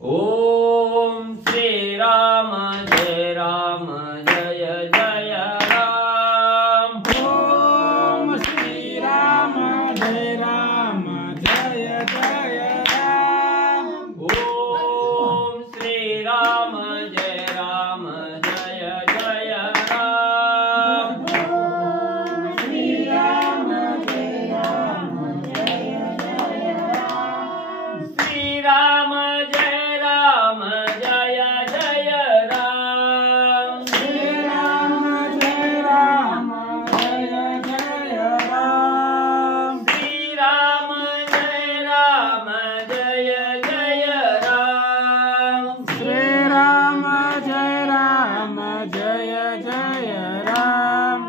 ओम श्री राम जय राम जय जय राम। ओम श्री राम जय राम जय जय राम। ओम श्री राम जय राम जय जय राम। ओम श्री राम जय राम जय जय राम। श्री राम जय राम जय जय राम। श्री राम जय राम जय जय राम। श्री राम जय राम जय जय राम। श्री राम जय राम जय जय राम।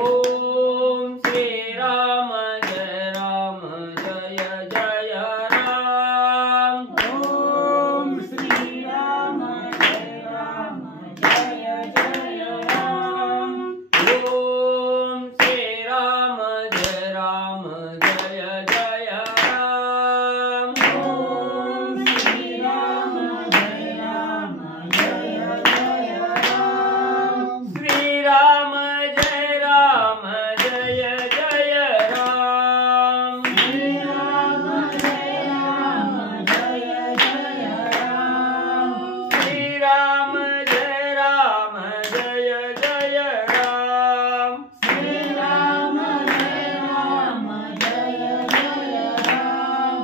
ओम श्री राम जय राम जय जय राम। ओम श्री राम जय राम जय जय राम। ओम श्री राम जय राम जय जय राम। ओम श्री राम जय राम जय जय राम। श्री राम जय राम जय जय राम। श्री राम जय राम जय जय राम। श्री राम जय राम जय जय राम। श्री राम जय राम जय जय राम।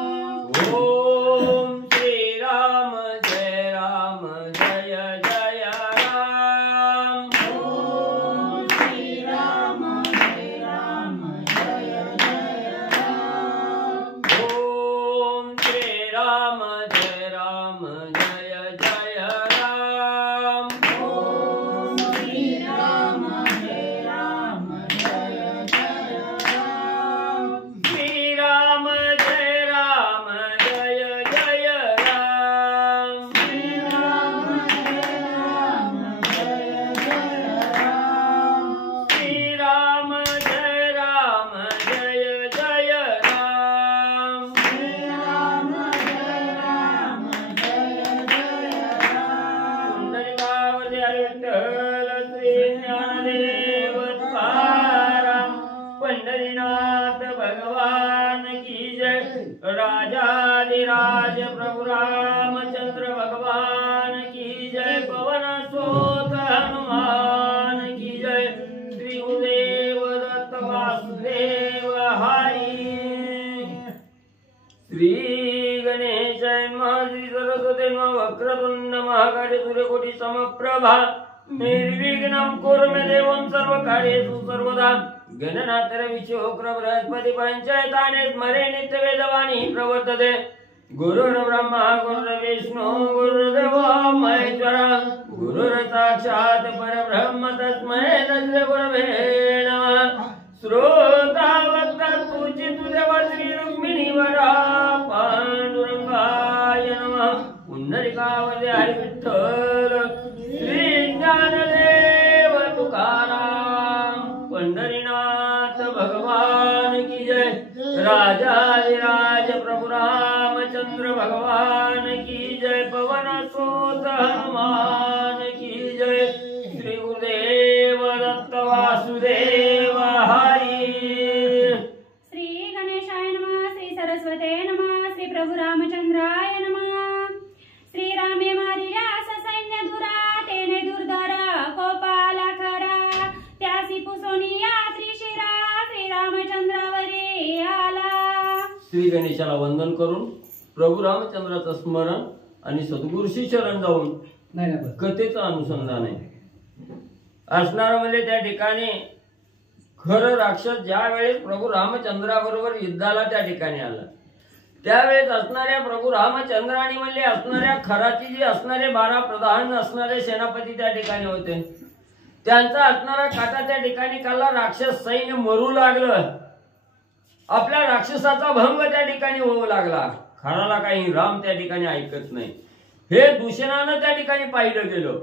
ओम श्री राम जय राम जय जय राम। ओम श्री राम जय राम जय जय राम। ओम श्री राम जय राम जय जय राम। ओम श्री राम जय राम जय जय राम। श्री राम जय राम जय जय राम। श्री राम जय राम जय जय राम। श्री राम जय राम जय जय राम। श्री राम जय राम जय जय राम। पुंडलिकावती विठ्ठल श्री ज्ञानदेव तुकाराम। पंढरीनाथ भगवान की जय। राजाधिराज प्रभु रामचंद्र भगवान की जय। पवन सुत हनुमान की जय। श्री गुरुदेव दत्त वासुदेव हरी। श्री गणेशाय नमः। श्री सरस्वती नमः। वक्रतुंड महाकाय सूर्यकोटि समप्रभा। निर्विघ्नं कुरु मे देवं सर्वकार्येषु सर्वदा। गणनाथ रविशोक्र बृहस्पति पंचायताने स्मरे नित्यवेदवाणी प्रवर्तते। गुरुर्ब्रह्मा गुरुर्विष्णु गुरुर्देवो महेश्वरा। गुरुर्साक्षात् परब्रह्म तस्मै श्री गुरवे नमः। श्रोता वक्ता पूजित देव श्री रुक्मिणीवरा। पांडुरंगाय नमः। पुंडलिकावती हरी विठ्ठल श्री ज्ञानदेव तुकाराम। पंढरीनाथ भगवान की जय। राजाधिराज प्रभु रामचंद्र भगवान की जय। पवन सुत हनुमान की जय। श्री गुरुदेव दत्त वासुदेव हरी। श्री गणेशाय नमः। श्री सरस्वते नमः। श्री प्रभु रामचंद्राय नमः। श्री रामे मारिल्या सैन्य दुरा। तेने दुर्धरा कोपाला खरा। त्यासी पुसोनिया त्रिशिरा। श्री रामचंद्रावरी आला। श्री गणेशाला वंदन करून प्रभू रामचंद्राचं स्मरण आणि सद्गुरूशी शरण जाऊन कथेचं अनुसंधान आहे असणार. म्हणजे त्या ठिकाणी खरं राक्षस ज्या वेळेस प्रभू रामचंद्राबरोबर युद्धाला त्या ठिकाणी आला त्यावेळेस असणाऱ्या प्रभू रामचंद्राने म्हणजे असणाऱ्या खराची जी असणारे 12 प्रधान असणारे सेनापती त्या ठिकाणी होते. त्यांचा असणारा काटा त्या ठिकाणी काढला. राक्षस सैन्य मरू लागलं. आपल्या राक्षसाचा भंग त्या ठिकाणी होऊ लागला. खराला काही राम त्या ठिकाणी ऐकत नाही. हे दूषणानं त्या ठिकाणी पाहिलं गेलं.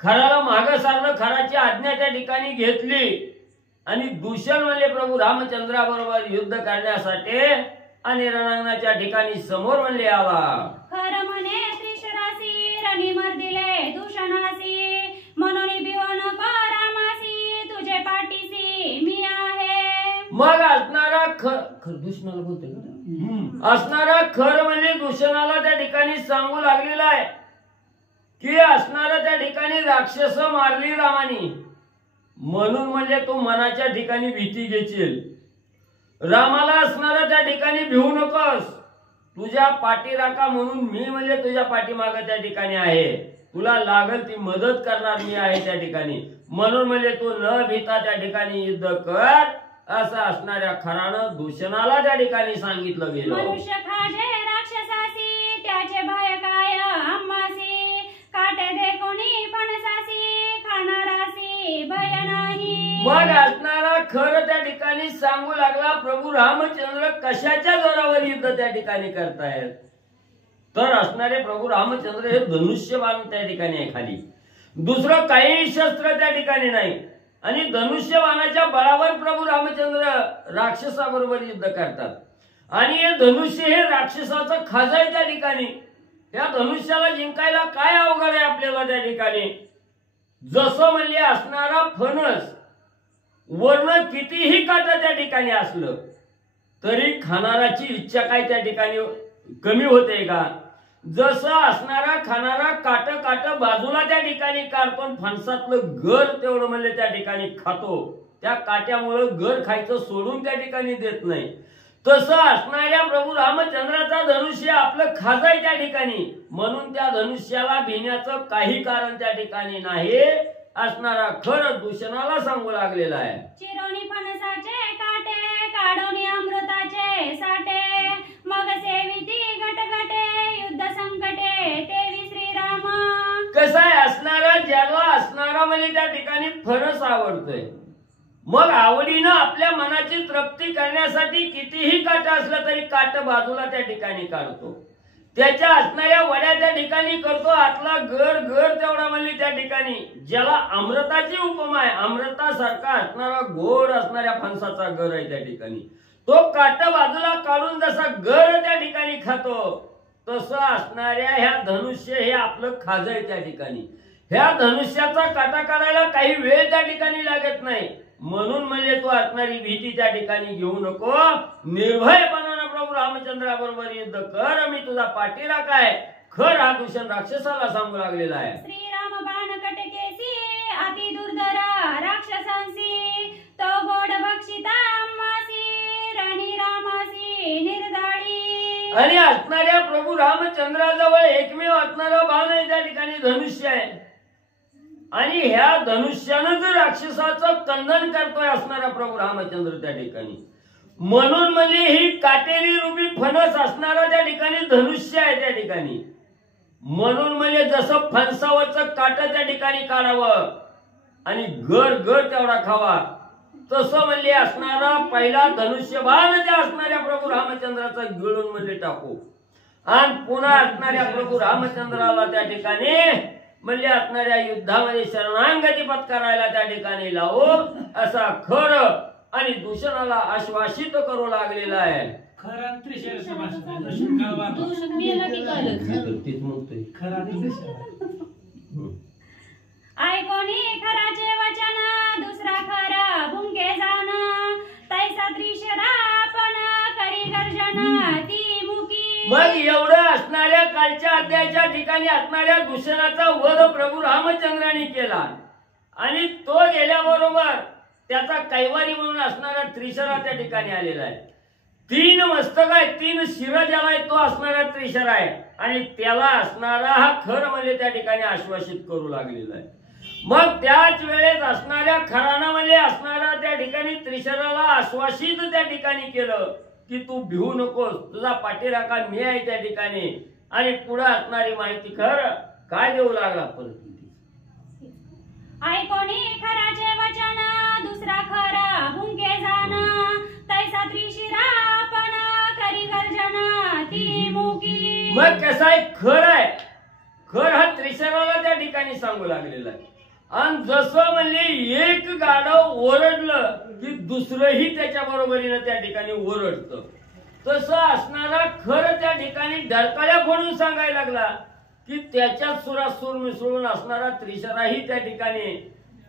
खराला मागं सारलं. खराची आज्ञा त्या ठिकाणी घेतली आणि दूषण म्हणजे प्रभू रामचंद्राबरोबर युद्ध करण्यासाठी आणि रणांगणाच्या ठिकाणी समोर म्हणले आला. खरं म्हणे त्रिशिरा कोणी मर्दिले दूषणासी म्हणून भिवू नको रामासी तुझे पाठीसी मी आहे. मग असणारा खर दूषणाला बोलते का असणारा खर म्हणजे दूषणाला त्या ठिकाणी सांगू लागलेला आहे की असणारा त्या ठिकाणी राक्षस मारली रामानी म्हणून म्हणजे तू मनाच्या ठिकाणी भीती घेशील. रामाला असणारा त्या ठिकाणी भिवू नकोस तुझ्या पाठीराखा म्हणून मी म्हणजे तुझ्या पाठीमाग त्या ठिकाणी आहे. तुला लागल ती मदत करणार मी आहे त्या ठिकाणी म्हणून म्हणजे तू न भीता त्या ठिकाणी युद्ध कर असं असणाऱ्या खरानं दूषणाला त्या ठिकाणी सांगितलं गेलं. मनुष्य खाजे राक्षसासी त्याचे भय काय आम्हासी काटे दे कोणी फणसासी खाणारासी भय नाही. मग असणारा खर त्या ठिकाणी सांगू लागला प्रभू रामचंद्र कशाच्या जोरावर युद्ध त्या ठिकाणी करतायत तर असणारे प्रभू रामचंद्र हे धनुष्यबाण त्या ठिकाणी आहे खाली दुसरं काही शस्त्र त्या ठिकाणी नाही आणि धनुष्यबाणाच्या बळावर प्रभू रामचंद्र राक्षसाबरोबर युद्ध करतात आणि हे धनुष्य हे राक्षसाचं खाज आहे त्या ठिकाणी. त्या धनुष्याला जिंकायला काय अवघड आहे आपल्याला त्या ठिकाणी. जसं म्हणजे असणारा फणस वर्ण कितीही काटा त्या ठिकाणी असलं तरी खाणाराची इच्छा काय त्या ठिकाणी कमी होते का. जसं असणारा खाणारा काट काट बाजूला त्या ठिकाणी काढतो फणसातलं घर तेवढं म्हणजे त्या ठिकाणी खातो त्या काट्यामुळे घर खायचं सोडून त्या ठिकाणी देत नाही. तसं असणाऱ्या प्रभू रामचंद्राचा धनुष्य आपलं खाज आहे त्या ठिकाणी म्हणून त्या धनुष्याला भिण्याचं काही कारण त्या ठिकाणी नाही. असणारा खर दूषणाला सांगू लागलेला आहे. चिरोनी फणसाचे काटे काढोनी अमृताचे साठे मग सेविती गटगटे युद्ध संकटे तेवी श्रीराम. कसं आहे असणारा ज्याला असणारा म्हणजे त्या ठिकाणी फणस आवडतोय मग आवडीनं आपल्या मनाची तृप्ती करण्यासाठी कितीही काट असलं तरी काट बाजूला त्या ठिकाणी काढतो त्याच्या असणाऱ्या वड्या त्या ठिकाणी करतो आतला घर घर तेवढा म्हणजे त्या ठिकाणी ज्याला अमृताची उपमा आहे अमृतासारखा असणारा गोड असणाऱ्या फणसाचा घर आहे त्या ठिकाणी तो काट बाजूला काढून जसा घर त्या ठिकाणी खातो तसं असणाऱ्या ह्या धनुष्य हे आपलं खाज आहे त्या ठिकाणी. ह्या धनुष्याचा काटा काढायला काही वेळ त्या ठिकाणी लागत नाही म्हणून म्हणजे तू असणारी भीती त्या ठिकाणी घेऊ नको निर्भयपणानं प्रभू रामचंद्राबरोबर युद्ध कर मी तुझा पाठीराखा आहे. खर हा दूषण राक्षसाला सांगू लागलेला आहे. श्रीराम बाण कटकेसी अति दुर्धरा राक्षसांसी तो गोड बक्षिता अम्मासी रणी रामासी निर्दाळी. आणि असणाऱ्या प्रभू रामचंद्राजवळ एकमेव असणारा बाण आहे त्या ठिकाणी धनुष्य आहे आणि ह्या धनुष्यानं जर राक्षसाचं कंदन करतोय असणारा प्रभू रामचंद्र त्या ठिकाणी म्हणून म्हणजे ही काटेरी रूपी फणस असणारा त्या ठिकाणी धनुष्य आहे त्या ठिकाणी म्हणून म्हणजे जसं फणसावरचं काट त्या ठिकाणी काढावं आणि घर घर तेवढा खावा तसं म्हणजे असणारा पहिला धनुष्यबाण त्या असणाऱ्या प्रभू रामचंद्राचा गिळून म्हणजे टाकू आणि पुन्हा असणाऱ्या प्रभू रामचंद्राला त्या ठिकाणी म्हणजे असणाऱ्या युद्धामध्ये शरणागती पत्करायला त्या ठिकाणी लावू असा खर आणि दूषणाला आश्वासित करू लागलेला आहे. ऐकोनी खराचे वचन दुसरा खरा भुंके जाण तैसा त्रिशरा पण करी गर्जना ती मुकी. मग एवढं असणाऱ्या कालच्या अध्यायाच्या ठिकाणी असणाऱ्या दूषणाचा वध प्रभू रामचंद्राने केला आणि तो गेल्याबरोबर त्याचा कैवारी म्हणून असणारा त्रिशरा त्या ठिकाणी आलेला आहे. 3 मस्तक आहे 3 शिर ज्याला आहे तो असणारा त्रिशरा आहे आणि त्याला असणारा हा खर म्हणजे त्या ठिकाणी आश्वासित करू लागलेला आहे. मग त्याच वेळेस असणाऱ्या खरानामध्ये असणारा त्या ठिकाणी त्रिशराला आश्वासित त्या ठिकाणी केलं की तू भिवू नकोस तुझा पाठीराखा मी आहे त्या ठिकाणी आणि पुढे असणारी माहिती खर काय देऊ लागला परत ऐकोनी खराचे वचन दुसरा खरा भुंके जाण तैसा त्रिशिरा पण करी गर्जना ती मुकी. मग कसं आहे खर हा त्रिशराला त्या ठिकाणी सांगू लागलेला आहे आणि जसं म्हणजे एक गाढव ओरडलं की दुसरंही त्याच्या बरोबरीनं त्या ठिकाणी ओरडतं तसं असणारा खर त्या ठिकाणी ढरकाळ्या फोडून सांगायला लागला की त्याच्यात सुरासूर मिसळून असणारा त्रिशराही त्या ठिकाणी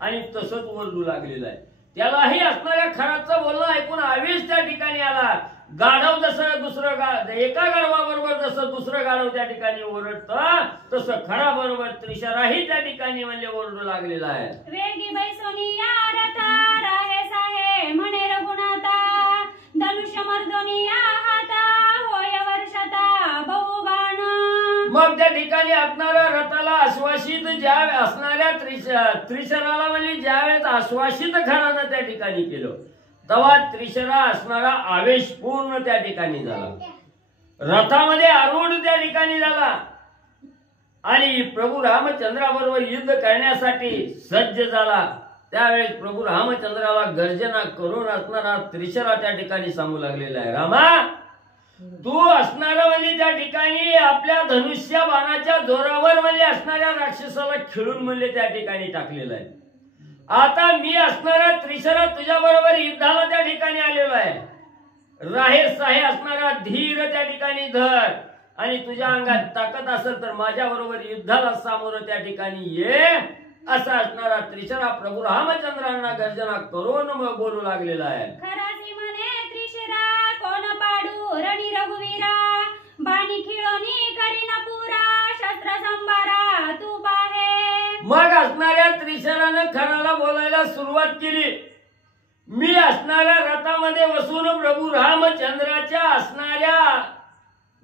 आणि तसंच ओरडू लागलेला आहे. त्यालाही असणाऱ्या खराचं बोलणं ऐकून आवेश त्या ठिकाणी आला. गाढव जसं दुसरं एका गाढवाबरोबर जसं दुसरं गाढव त्या ठिकाणी ओरडतं तसं खरा बरोबर त्रिशराही त्या ठिकाणी म्हणजे ओरडू लागलेला आहे. वेगी बैसोनी या रथा राहे साहे म्हणे रघुनाथा धनुष्य मर्दोनी या हाता होय वर्षता बहुगान. मग त्या ठिकाणी असणाऱ्या रथाला आश्वासित ज्या असणाऱ्या त्रिशराला म्हणजे ज्यावेळेस आश्वासित खरानं त्या ठिकाणी केलं तेव्हा त्रिशरा असणारा आवेश पूर्ण त्या ठिकाणी झाला. रथामध्ये आरूढ त्या ठिकाणी झाला आणि प्रभू रामचंद्राबरोबर युद्ध करण्यासाठी सज्ज झाला. त्यावेळेस प्रभू रामचंद्राला गर्जना करून असणारा त्रिशरा त्या ठिकाणी सांगू लागलेला आहे, रामा तू असणारा म्हणजे त्या ठिकाणी आपल्या धनुष्य बाणाच्या जोरावर म्हणजे असणाऱ्या राक्षसाला खिळून म्हणजे त्या ठिकाणी टाकलेलं आहे. आता मी असणारा त्रिशरा तुझ्या बरोबर युद्धाला त्या ठिकाणी आलेलो आहे. राहे साहे असणारा धीर त्या ठिकाणी धर आणि तुझ्या अंगात ताकद असेल तर माझ्या बरोबर युद्धाला सामोरं त्या ठिकाणी ये असा असणारा त्रिशरा प्रभू रामचंद्रांना गर्जना करून मग बोलू लागलेला आहे. खरासी म्हणे त्रिशरा कोण पाडू रणी रघुवीरा बाणी खिळोनी करीना पुरा शस्त्र संभारा तू पाहे. मग असणाऱ्या त्रिशरानं खराला बोलायला सुरुवात केली. मी असणाऱ्या रथामध्ये बसून प्रभू रामचंद्राच्या असणाऱ्या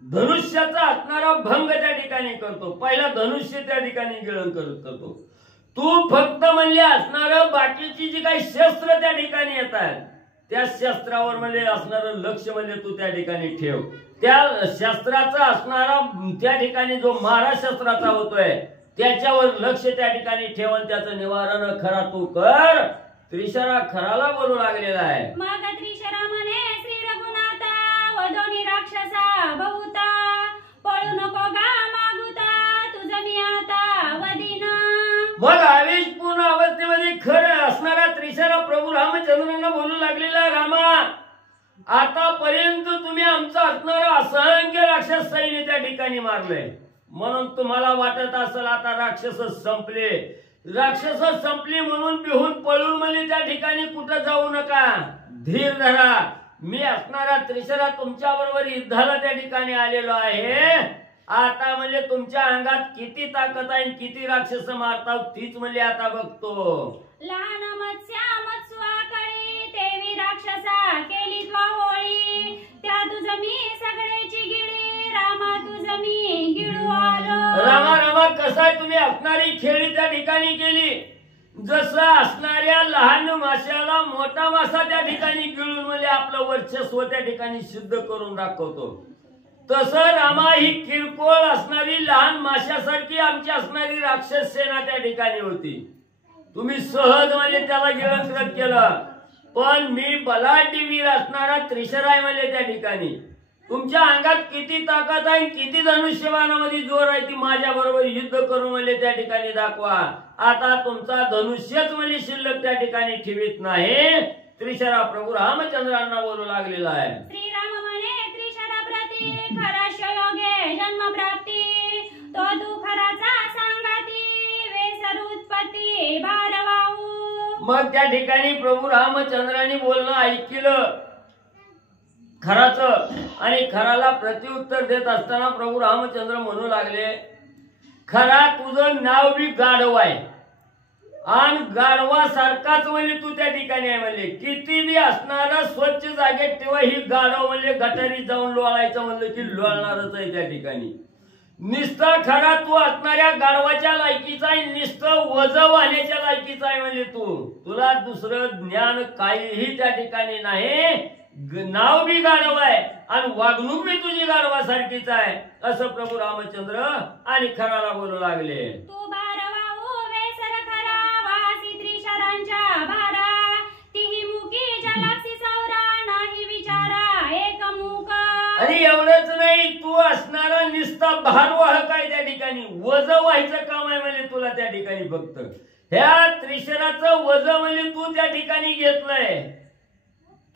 धनुष्याचा असणारा भंग त्या ठिकाणी करतो. पहिला धनुष्य त्या ठिकाणी गिळण करतो. तू फक्त म्हणजे असणारं बाकीची जी काही शस्त्र त्या ठिकाणी येतात त्या शस्त्रावर म्हणजे असणारं लक्ष म्हणजे तू त्या ठिकाणी ठेव. त्या शस्त्राचा असणारा त्या ठिकाणी जो मारा शस्त्राचा होतोय त्याच्यावर लक्ष त्या ठिकाणी ठेवून त्याचं निवारण खरा तू कर. त्रिशरा खराला बोलू लागलेला आहे. मग त्रिशरा म्हणे श्री रघुनाथा वदोनी राक्षसा बहुता पळू नको गा मागुता तुझं मी आता वदिना. मग आवेशपूर्ण अवस्थेमध्ये खरं असणारा त्रिशरा प्रभू रामचंद्रांना बोलू लागलेला, रामा आतापर्यंत तुम्ही आमचं असणारं असंख्य राक्षस सैन्य त्या ठिकाणी मारलंय म्हणून तुम्हाला वाटत असेल आता राक्षस संपले. राक्षस संपली म्हणून बिहून पळून म्हणजे त्या ठिकाणी कुठं जाऊ नका. धीर धरा. मी असणारा त्रिशरा तुमच्या बरोबर युद्धाला त्या ठिकाणी आलेलो आहे. आता म्हणजे तुमच्या अंगात किती ताकद आहे किती राक्षस मारतात तीच म्हणजे आता बघतो. लहान मत्स्या मत्स्वाकळी तेवी राक्षसा केली त्वा होळी त्या तुझं मी सगळेची गिळी रामा तुझं मी गिळू आलो. रामा रामा कसाय तुम्ही असणारी खेळी त्या ठिकाणी केली. जसं असणाऱ्या लहान माशाला मोठा मासा त्या ठिकाणी गिळून म्हणजे आपलं वर्चस्व त्या ठिकाणी सिद्ध करून दाखवतो तसं रामा ही किरकोळ असणारी लहान माशासारखी आमची असणारी राक्षस सेना त्या ठिकाणी होती. तुम्ही सहज म्हणजे त्याला गिळंकृत केलं. पण मी बलाढ्य वीर असणारा त्रिशराय म्हणजे त्या ठिकाणी तुमच्या अंगात किती ताकद आहे किती धनुष्यबाणामध्ये जोर आहे ती माझ्या बरोबर युद्ध करून म्हणजे त्या ठिकाणी दाखवा. आता तुमचा धनुष्यच म्हणजे शिल्लक त्या ठिकाणी ठेवीत नाही. त्रिशरा प्रभू रामचंद्रांना बोलू लागलेला आहे. श्रीराम म्हणे त्रिशरा प्रती खराश योगे जन्म प्राप्ती तो तू खराचा सांगाती वेसर उत्पत्ती भारवाहू. मग त्या ठिकाणी प्रभू रामचंद्रांनी बोलणं ऐकलं खराचं आणि खराला प्रत्युत्तर देत असताना प्रभू रामचंद्र म्हणू लागले, खरा तुझं नाव बी गाढव आहे आणि गाढवासारखाच म्हणजे तू त्या ठिकाणी आहे. म्हणजे किती बी असणारा स्वच्छ जागेत तेव्हा ही गाढव म्हणजे गटारी जाऊन लोळायचं म्हणलं की लोळणारच आहे त्या ठिकाणी. निस्तं खरा तू असणाऱ्या गाढवाच्या लायकीचा आहे. निस्तं वज वाहण्याच्या लायकीचा आहे. म्हणजे तुला दुसरं ज्ञान काहीही त्या ठिकाणी नाही. नाव बी गाढव आहे आणि वागणूक बी तुझी गाढवासारखीच आहे असं प्रभू रामचंद्र आणि खराला बोलू लागले. तू भारवाहू वेसर खरा वासी त्रिशरांच्या भारा तिही मुकी जलासी सौरा नाही विचारा एक मुक. आणि एवढंच नाही तू असणारा निस्ता भारवाहक आहे त्या ठिकाणी. वज व्हायचं काम आहे म्हणजे तुला त्या ठिकाणी फक्त ह्या त्रिशराचं वज म्हणजे तू त्या ठिकाणी घेतलंय.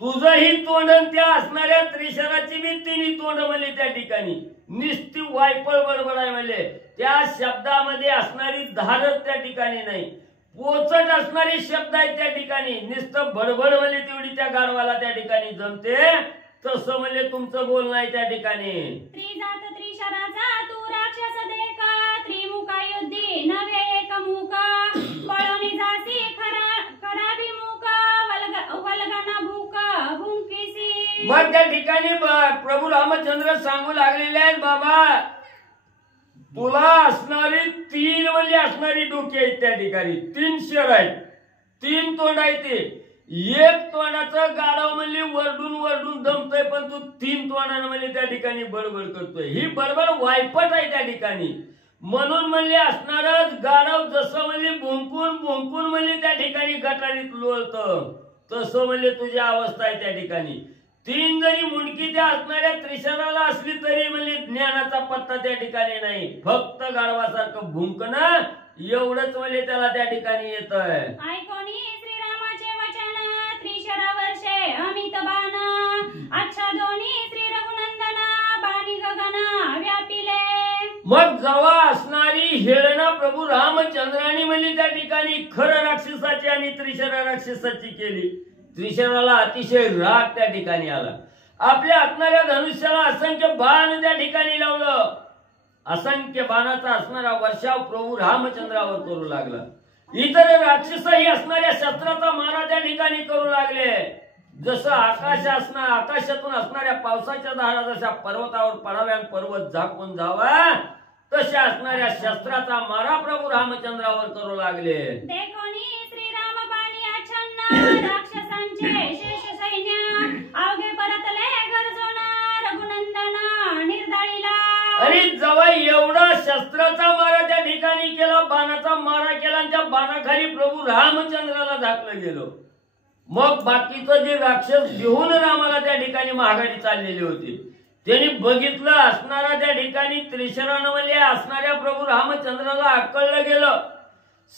तुझंही तोंड त्या असणाऱ्या त्रिशराची मी तिन्ही तोंड म्हणले त्या ठिकाणी निस्ती वायपळ बडबड आहे म्हणले त्या शब्दामध्ये असणारी धारच त्या ठिकाणी नाही पोचट असणारे शब्द आहेत त्या ठिकाणी नुसतं बडबड म्हणले तेवढी त्या गाढवाला त्या ठिकाणी जमते तसं म्हणले तुमचं बोलणं आहे त्या ठिकाणी त्रिजात त्रिशराचा तू राक्षस देखा त्रिमुखा युद्धी नव्हे एकमुख पळोनी जासी खराबी मुख वल्गना भूक भुंकीसी मग त्या ठिकाणी प्रभू रामचंद्र सांगू लागलेले आहेत बाबा तुला असणारी तीन म्हणजे असणारी डोकी आहेत त्या ठिकाणी तीन शेर आहेत तीन तोंड आहेत ते एक तोंडाचं गाढव म्हणजे वरडून वरडून दमतोय पण तू तीन तोंडानं म्हणजे त्या ठिकाणी बडबड करतोय ही बडबड वायपट आहे त्या ठिकाणी म्हणून म्हणजे असणारच गाढव जसं म्हणजे भुंकून भुंकून म्हणजे त्या ठिकाणी गटारीत लोळतं तसं म्हणजे तुझी अवस्था आहे त्या ठिकाणी तीन जरी मुंडकी त्या असणाऱ्या त्रिशराला असली तरी म्हणजे ज्ञानाचा पत्ता त्या ठिकाणी नाही फक्त गाढवासारखं भुंकणं एवढंच म्हणजे त्याला त्या ठिकाणी येत आहे ऐकोनी श्रीरामाचे वचन त्रिशरा वर्षे अमित बाण अच्छा दोन्ही श्री रघुनंदना बाणी गगना व्यापिले मग जेव्हा असणारी हेळना प्रभू रामचंद्रांनी म्हणजे त्या ठिकाणी खरं राक्षसाची आणि त्रिशरा राक्षसाची केली त्रिशराला अतिशय राग त्या ठिकाणी आला आपल्या असणाऱ्या धनुष्याला असंख्य बाण त्या ठिकाणी लावलं असंख्य बाणाचा असणारा वर्षाव प्रभू रामचंद्रावर करू लागला इतर राक्षसही असणाऱ्या शस्त्राचा मारा त्या ठिकाणी करू लागले जसं आकाशातून असणाऱ्या पावसाच्या धारा जशा पर्वतावर पडाव्या पर्वत झाकून जावा तशा असणाऱ्या शस्त्राचा मारा प्रभू रामचंद्रावर करू लागले देखोनी श्रीराम बाणी आच्छन्न राक्षसांचे शेष सैन्य अवघे परतले गरजोना रघुनंदना निर्दाळीला आणि जेव्हा एवढा शस्त्राचा मारा त्या ठिकाणी केला बाणाचा मारा केला आणि त्या बाणाखाली प्रभू रामचंद्राला झाकलं गेलो मग बाकीचं जे राक्षस घेऊन रामाला त्या ठिकाणी महागाडी चाललेली होती त्यांनी बघितलं असणारा त्या ठिकाणी त्रिशरानं म्हणजे असणाऱ्या प्रभू रामचंद्राला अक्कळलं गेलं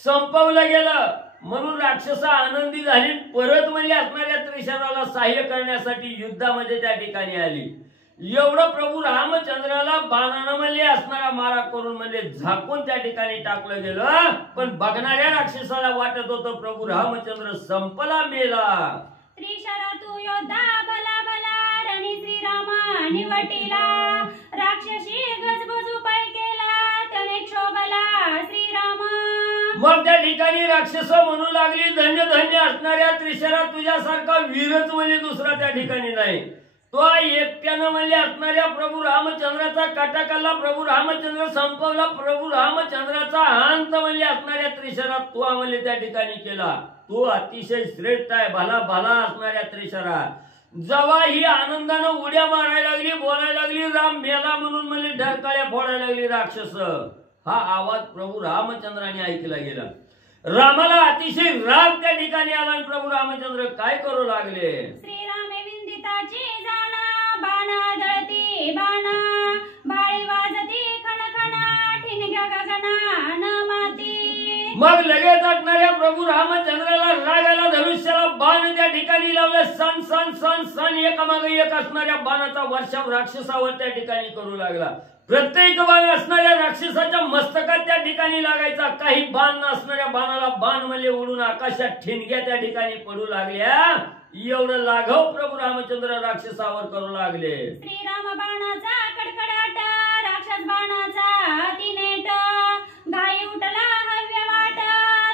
संपवलं गेलं म्हणून राक्षसा आनंदी झाली परत म्हणजे असणाऱ्या त्रिशराला सहाय्य करण्यासाठी युद्धामध्ये त्या ठिकाणी आली एवढं प्रभू रामचंद्राला बाणानं म्हणजे असणारा मारा करून म्हणजे झाकून त्या ठिकाणी टाकलं गेलं पण बघणाऱ्या राक्षसाला वाटत होतं प्रभू रामचंद्र संपला मेला त्रिशरा तू योद्धा भला भला रणी श्रीरामा निवटीला राक्षसी गजबजू पाय केला त्याने क्षोभला श्रीरामा मग त्या ठिकाणी राक्षस म्हणू लागली धन्य धन्य असणाऱ्या त्रिशरा तुझ्यासारखा वीरच म्हणजे दुसरा त्या ठिकाणी नाही तो एकट्यानं म्हणजे असणाऱ्या प्रभू रामचंद्राचा काटाकाला प्रभू रामचंद्र संपवला प्रभू रामचंद्राचा अंत म्हणजे असणाऱ्या त्रिशरा तू म्हणजे त्या ठिकाणी केला तू अतिशय श्रेष्ठ आहे भला भला असणाऱ्या त्रिशरा जेव्हा ही आनंदानं उड्या मारायला लागली बोलायला लागली राम मेला म्हणून म्हणजे ढरकाळ्या फोडायला लागली राक्षस हा आवाज प्रभू रामचंद्राने ऐकला गेला रामाला अतिशय राग त्या ठिकाणी आला आणि प्रभू रामचंद्र काय करू लागले श्रीरामे विंदिताची जाणा बाणा जळती बाणा बाळी वाजती खणखणा ठिणग्या गगना न माती मग लगेच असणाऱ्या प्रभू रामचंद्राला रागाला धनुष्याला बाण त्या ठिकाणी लावलं सन सन सन सन एकामागे एक असणाऱ्या बाणाचा वर्षाव राक्षसावर त्या ठिकाणी करू लागला प्रत्येक बाण असणाऱ्या राक्षसाच्या मस्तकात त्या ठिकाणी लागायचा काही बाण नसणाऱ्या बाणाला बाण म्हणजे उडून आकाशात ठिणग्या त्या ठिकाणी पडू लागल्या एवढं लाघव प्रभू रामचंद्र राक्षसावर करू लागले श्रीराम बाणाचा कडकडाट राक्षस बाणाचा अतिनेट गायी उठला हव्य वाट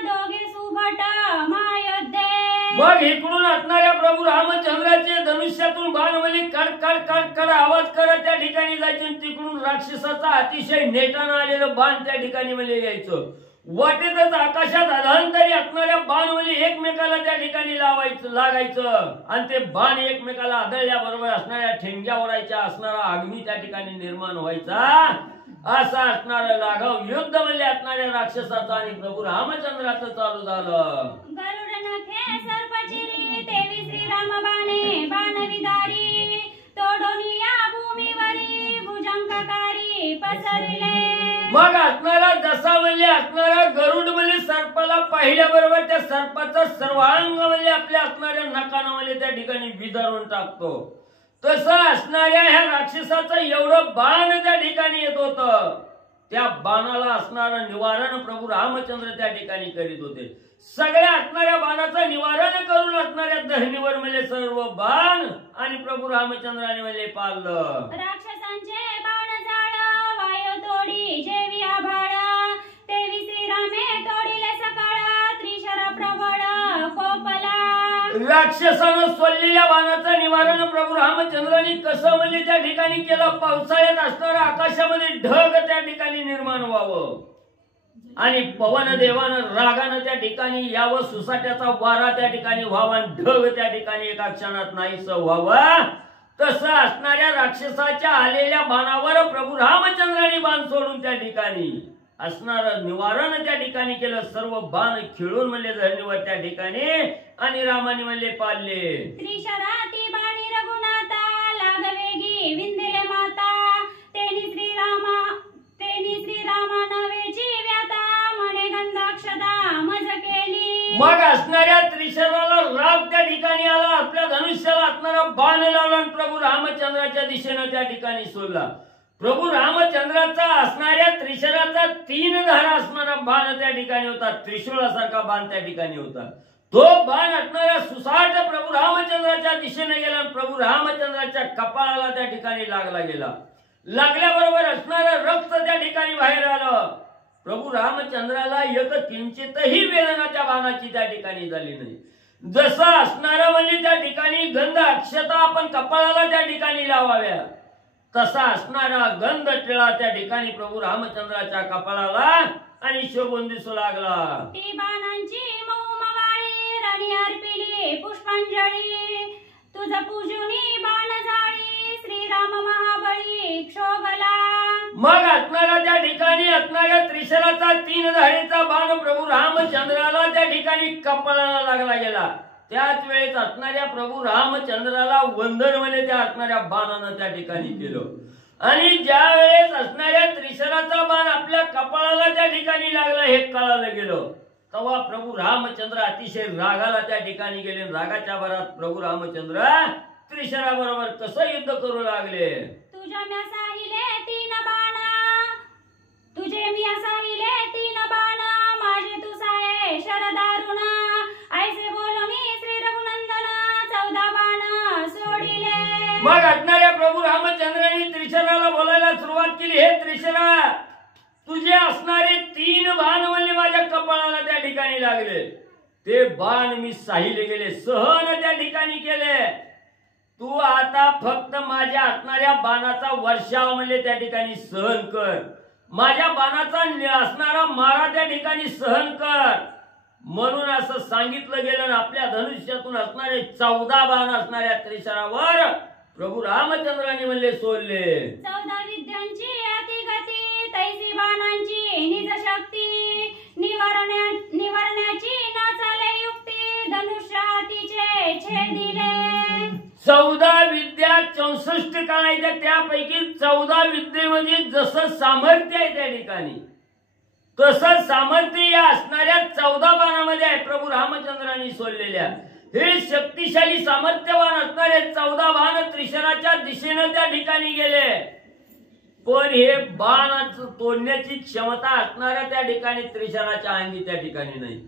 दोघे सुभट महायोद्धे मग इकडून असणाऱ्या प्रभू रामचंद्राचे धनुष्यातून बाण म्हणजे कड कड कड कड आवाज करत त्या ठिकाणी जायचे आणि तिकडून राक्षसाचा अतिशय नेटानं आलेलं बाण त्या ठिकाणी म्हणजे यायचं वाटेतच आकाशात अधांतरी असणाऱ्या बाण म्हणजे एकमेकाला त्या ठिकाणी लागायचं आणि ते बाण एकमेकाला आदळल्याबरोबर असणाऱ्या ठेंग्या ओढायच्या असणारा अग्नी त्या ठिकाणी निर्माण व्हायचा असा असणारा लाघव युद्ध म्हणजे असणाऱ्या राक्षसाचा आणि प्रभू रामचंद्राचं चालू झालं गरुड नखे सर्पचिरी देवी श्रीराम बाणे बाणविदारी तोडोनी या भूमीवरी भुजंगकारी पसरले मग असणारा जसा म्हणजे असणारा गरुड म्हणजे सर्पाला पाहिल्याबरोबर त्या सर्पाचा सर्वांग म्हणजे आपल्या असणाऱ्या नकानं म्हणजे त्या ठिकाणी बिदारून टाकतो. तसं असणाऱ्या ह्या राक्षसाचं एवढं बाण त्या ठिकाणी येत होतं. त्या बाणाला असणारं निवारण प्रभू रामचंद्र त्या ठिकाणी करीत होते. सगळ्या असणाऱ्या बाणाचं निवारण करून असणाऱ्या धरणीवर म्हणजे सर्व बाण आणि प्रभू रामचंद्राने म्हणजे पाळलं. राक्षसांचे बाण झाड वायू तोडी जेवी आभाळ तेवी श्रीरामे तोडिले सकाळ त्रिशरा प्रबळ कोपला. राक्षसानं सोडलेल्या बाणाचं निवारण प्रभू रामचंद्रांनी कसं म्हणजे त्या ठिकाणी केलं. पावसाळ्यात असणारं आकाशामध्ये ढग त्या ठिकाणी निर्माण व्हावं आणि पवन देवानं रागानं त्या ठिकाणी यावं. सुसाट्याचा वारा त्या ठिकाणी व्हावा, ढग त्या ठिकाणी एका क्षणात नाहीसं व्हावं. तसं असणाऱ्या राक्षसाच्या आलेल्या बाणावर प्रभू रामचंद्रांनी बाण सोडून त्या ठिकाणी असणारं निवारण त्या ठिकाणी केलं. सर्व बाण खिळून म्हणले धरणीवर त्या ठिकाणी आणि रामाने म्हणले पाळले. त्रिशराती बाणी रघुनाथा लागवेगी विंदिले माता तेनी श्रीरामा नवेची व्याता म्हणे गंधाक्षदा मज केली. मग असणाऱ्या त्रिशराला राग त्या ठिकाणी आला. आपल्या धनुष्याला असणारा बाण लावला आणि प्रभू रामचंद्राच्या दिशेनं त्या ठिकाणी सोडला. प्रभू रामचंद्राचा असणाऱ्या त्रिशराचा 3 धारा असणारा बाण त्या ठिकाणी होता. त्रिशूळासारखा बाण त्या ठिकाणी होता. तो बाण असणाऱ्या सुसाट प्रभू रामचंद्राच्या दिशेने गेला. प्रभू रामचंद्राच्या कपाळाला त्या ठिकाणी लागला गेला. लागल्याबरोबर असणारं रक्त त्या ठिकाणी बाहेर आलं. प्रभू रामचंद्राला एक किंचितही वेदना त्या बाणाची त्या ठिकाणी झाली नाही. जसं असणारं म्हणजे त्या ठिकाणी गंध अक्षता आपण कपाळाला त्या ठिकाणी लावाव्या तसा असणारा गंध टिळा त्या ठिकाणी प्रभू रामचंद्राच्या कपाळाला आणि शोभून दिसू लागला. ती बाणांची मऊमवाळी रणी अर्पिली पुष्पांजळी तुझ पूजुनी बाण जाळी श्रीराम महाबळी क्षोभला. मग असणारा त्या ठिकाणी असणाऱ्या त्रिशराचा 3 धारेचा बाण प्रभू रामचंद्राला त्या ठिकाणी कपाळाला लागला गेला. त्याच वेळेस असणाऱ्या प्रभू रामचंद्राला वंदन म्हणजे त्या असणाऱ्या बाणानं त्या ठिकाणी केलं. आणि ज्या वेळेस असणाऱ्या त्रिशराचा बाण आपल्या कपाळाला त्या ठिकाणी लागला हे कळालं गेलं. तेव्हा प्रभू रामचंद्र अतिशय रागाला त्या ठिकाणी गेले. रागाच्या भरात प्रभू रामचंद्र त्रिशरा बरोबर कसं युद्ध करू लागले. तुझ्या म्या साहिले 3 बाण तुझे मी साहिले 3 बाण माझे तू साये शरदारुण ऐसे बोलूनी श्री रघुनंदन 14 बाण सोडिले. मग असणाऱ्या प्रभू रामचंद्रांनी त्रिशराला बोलायला सुरुवात केली. हे त्रिशरा तुझे असणारे 3 बाण म्हणजे माझ्या कपाळाला त्या ठिकाणी लागले. ते बाण मी साहिले गेले सहन त्या ठिकाणी केले. तू आता फक्त माझ्या असणाऱ्या बाणाचा वर्षाव म्हणजे त्या ठिकाणी सहन कर. माझ्या बाणाचा असणारा मारा त्या ठिकाणी सहन कर म्हणून असं सांगितलं गेलं. आपल्या धनुष्यातून असणारे 14 बाण असणाऱ्या त्रिशरावर प्रभू रामचंद्रांनी म्हणले सोडले. 14 विद्यांची अतिगती तैसी बाणांची निज शक्ती निवारण्याची न चाले युक्ती धनुष्यातीचे छेदिले. 14 विद्या 64 काढायच्या त्यापैकी 14 विद्येमध्ये जसं सामर्थ्य आहे त्या ठिकाणी तसं सामर्थ्य या असणाऱ्या 14 बाणामध्ये आहे प्रभू रामचंद्रांनी सोडलेल्या. हे शक्तिशाली सामर्थ्यवान असणारे 14 बाण त्रिशराच्या दिशेने त्या ठिकाणी गेले. पण हे बाण तोडण्याची क्षमता असणाऱ्या त्या ठिकाणी त्रिशराच्या अंगी त्या ठिकाणी नाही.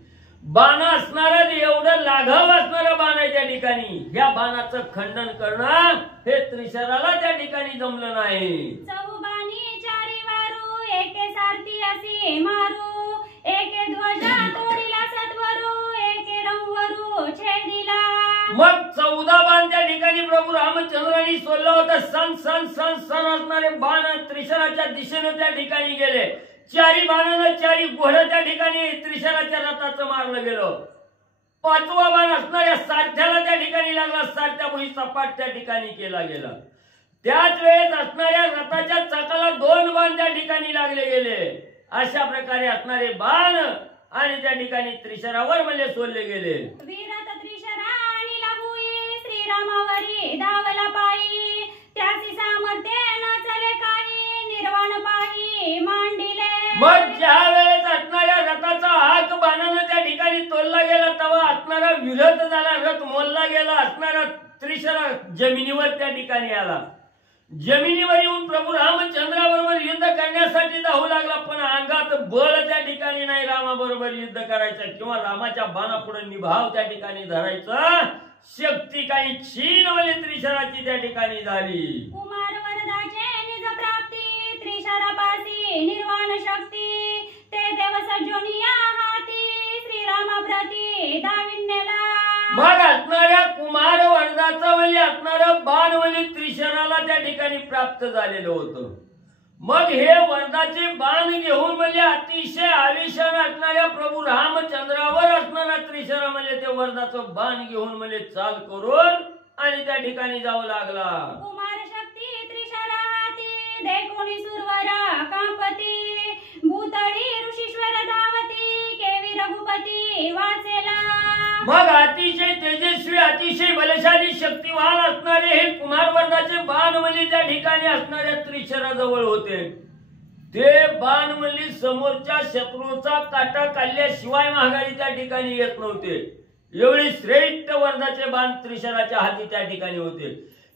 बाण असणारं एवढं लाघव असणारं बाण आहे त्या ठिकाणी. या बाणाचं खंडन करणं हे त्रिशराला त्या ठिकाणी जमलं नाही. चौबाणी चारी वारू एके सारथी असी मारू एके ध्वज तोडिला सत्वरू एके रंवरू छेदिला. मग 14 बाण त्या ठिकाणी प्रभू रामचंद्रांनी सोडलं होतं. सन सन सन सन असणारे बाण त्रिशराच्या दिशेने त्या ठिकाणी गेले. 4 बाणानं 4 घोडं त्या ठिकाणी त्रिशराच्या रथाचं मारलं गेलं. 5वा बाण असणाऱ्या सारथ्याला त्या ठिकाणी लागला. सारथ्या भुई सपाट त्या ठिकाणी केला गेला. त्याच वेळेस असणाऱ्या रथाच्या चाकाला 2 बाण त्या ठिकाणी लागले गेले. अशा प्रकारे असणारे बाण आणि त्या ठिकाणी त्रिशरावर म्हणजे सोडले गेले. वीरत त्रिशरा आणि लागुई श्रीरामावरी धावला पायी त्याची सामर्थ्य न चले काही निर्वाण पायी मांडिले. मग ज्या वेळेस असणाऱ्या विरत झाला, रथ मोलला गेला असणारा त्रिशरा जमिनीवर त्या ठिकाणी आला. जमिनीवर येऊन प्रभू रामचंद्राबरोबर युद्ध करण्यासाठी धावू लागला, पण अंगात बळ त्या ठिकाणी नाही रामाबरोबर युद्ध करायचं किंवा रामाच्या बाणापुढे निभाव त्या ठिकाणी धरायचा. शक्ती काही क्षीण वाली त्रिशराची त्या ठिकाणी झाली. कुमार वरदाचे निज प्राप्ती त्रिशरापासी निर्वाण शक्ती ते देव सज्जोनिया हाती श्रीरामा प्रती दाविन्नेला. मग असणाऱ्या कुमार वरदाचं वली असणारं बाणवली त्रिशराला त्या ठिकाणी प्राप्त झालेलं होतं. मग हे वरदाचे बाण घेऊन म्हणजे अतिशय आलिशान असणाऱ्या प्रभू रामचंद्रावर असणारा त्रिशरा म्हणजे ते वरदाचं बाण घेऊन म्हणजे चाल करून आणि त्या ठिकाणी जाऊ लागला. कुमार शक्ती त्रिशरा हाती देखोनी सुरवरा कापती भूतळी ऋषीश्वर धावती केवी रघुपती वाचेला. मग अतिशय तेजस्वी अतिशय बलशाली शक्तिवान असणारे हे कुमार वरदाचे बाणवली त्या ठिकाणी असणाऱ्या त्रिशराजवळ होते. ते बाणवली समोरच्या शत्रूचा काटा काढल्याशिवाय महागारी त्या ठिकाणी येत नव्हते. एवढी श्रेष्ठ वरदाचे बाण त्रिशराच्या हाती त्या ठिकाणी होते.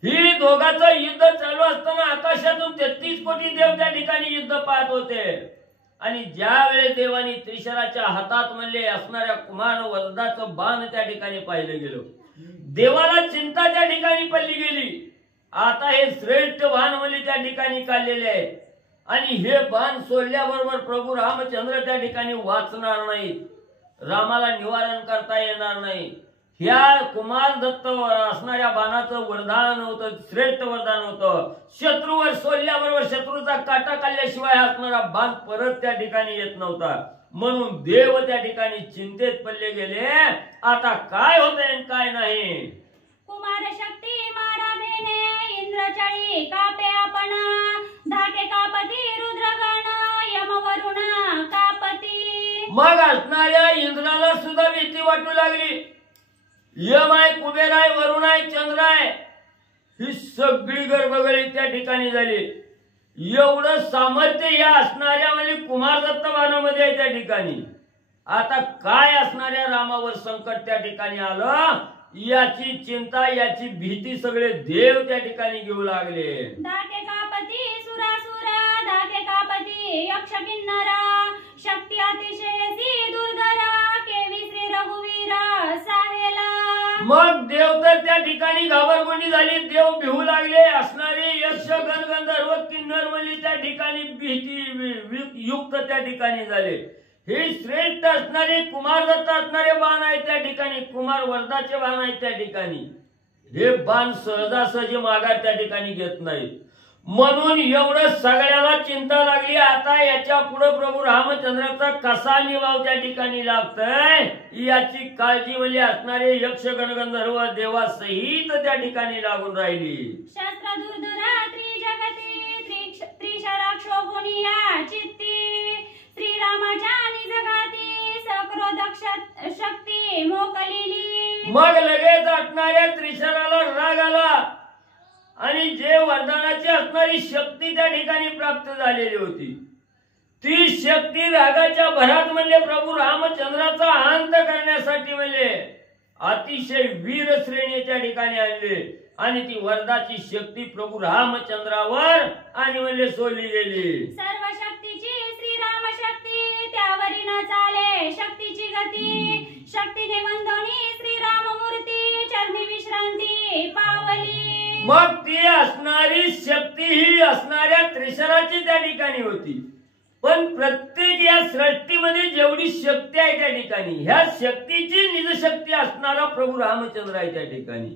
ही दोघांचं युद्ध चालू असताना आकाशातून 33 कोटी देव त्या ठिकाणी युद्ध पाहत होते. आणि ज्या वेळेस देवानी त्रिशराच्या हातात म्हणले असणाऱ्या कुमार वरदाचं बाण त्या ठिकाणी पाहिलं गेलं, देवाला चिंता त्या ठिकाणी पडली गेली. आता हे श्रेष्ठ बाण म्हणजे त्या ठिकाणी काढलेले आहे आणि हे बाण सोडल्याबरोबर प्रभू रामचंद्र त्या ठिकाणी वाचणार नाहीत, रामाला निवारण करता येणार नाही. ह्या कुमार दत्त असणाऱ्या बाणाचं वरदान होतं, श्रेष्ठ वरदान होतं. शत्रूवर सोडल्याबरोबर शत्रूचा काटा काढल्याशिवाय असणारा बाण परत त्या ठिकाणी येत नव्हता. म्हणून देव त्या ठिकाणी चिंतेत पडले गेले, आता काय होतंय काय नाही. कुमार शक्ती मारा भेने इंद्रचळी कापे आपण धाके कापती रुद्रगण यमवरुण कापती. मग असणाऱ्या इंद्राला सुद्धा भीती वाटू लागली. यम आहे, कुबेर आहे, वरुण आहे, चंद्र आहे, ही सगळी गडबगडी त्या ठिकाणी झाली. एवढं सामर्थ्य या असणाऱ्या म्हणजे कुमार दत्त बाणामध्ये आहे त्या ठिकाणी. आता काय असणाऱ्या रामावर संकट त्या ठिकाणी आलं याची चिंता याची भीती सगळे देव त्या ठिकाणी घेऊ लागले. धाके कापती सुरासुरा धाके कापती यक्ष किन्नरा शक्ती अतिशयसी दुर्धरा केवी श्री रघुवीरा साहेला. मग देव तर त्या ठिकाणी घाबरगुंडी झाली, देव भिवू लागले. असणारे यक्ष गण गंधर्व किन्नर म्हणजे त्या ठिकाणी भीती युक्त त्या ठिकाणी झाले. हे श्रेष्ठ असणारे कुमार दत्त असणारे बाण आहेत त्या ठिकाणी, कुमार वरदाचे बाण आहेत त्या ठिकाणी. हे बाण सहजासहजी माघार त्या ठिकाणी घेत नाहीत. म्हणून एवढं सगळ्याला चिंता लागली, आता याच्या पुढे प्रभू रामचंद्राचा कसा निभाव त्या ठिकाणी लागतोय याची काळजी म्हणजे असणारे यक्ष गणगंधर्व देवासहित त्या ठिकाणी लागून राहिली. शस्त्र दुर्धरा त्रिजगती त्रिशराक्षोभुनिया चित्ती श्रीरामाच्या निजघाती सक्रोध शक्ती मोकलिली. मग लगेच असणाऱ्या त्रिशराला राग आला आणि जे वरदानाची असणारी शक्ती त्या ठिकाणी प्राप्त झालेली होती ती शक्ती रागाच्या भरात म्हणजे प्रभू रामचंद्राचा अंत करण्यासाठी म्हणजे अतिशय वीर श्रेणी त्या ठिकाणी आणले आणि ती वरदाची शक्ती प्रभू रामचंद्रावर आणि म्हणजे सोडली गेली. सर्व शक्तीची श्रीराम शक्ती त्यावरी न चाले शक्तीची गती शक्तीने वंदनी श्रीराम मूर्ती चरणी विश्रांती पावली. मग ती असणारी शक्ती ही असणाऱ्या त्रिशराची त्या ठिकाणी होती. पण प्रत्येक या सृष्टीमध्ये जेवढी शक्ती आहे त्या ठिकाणी ह्या शक्तीची निजशक्ती असणारा प्रभू रामचंद्र आहे त्या ठिकाणी.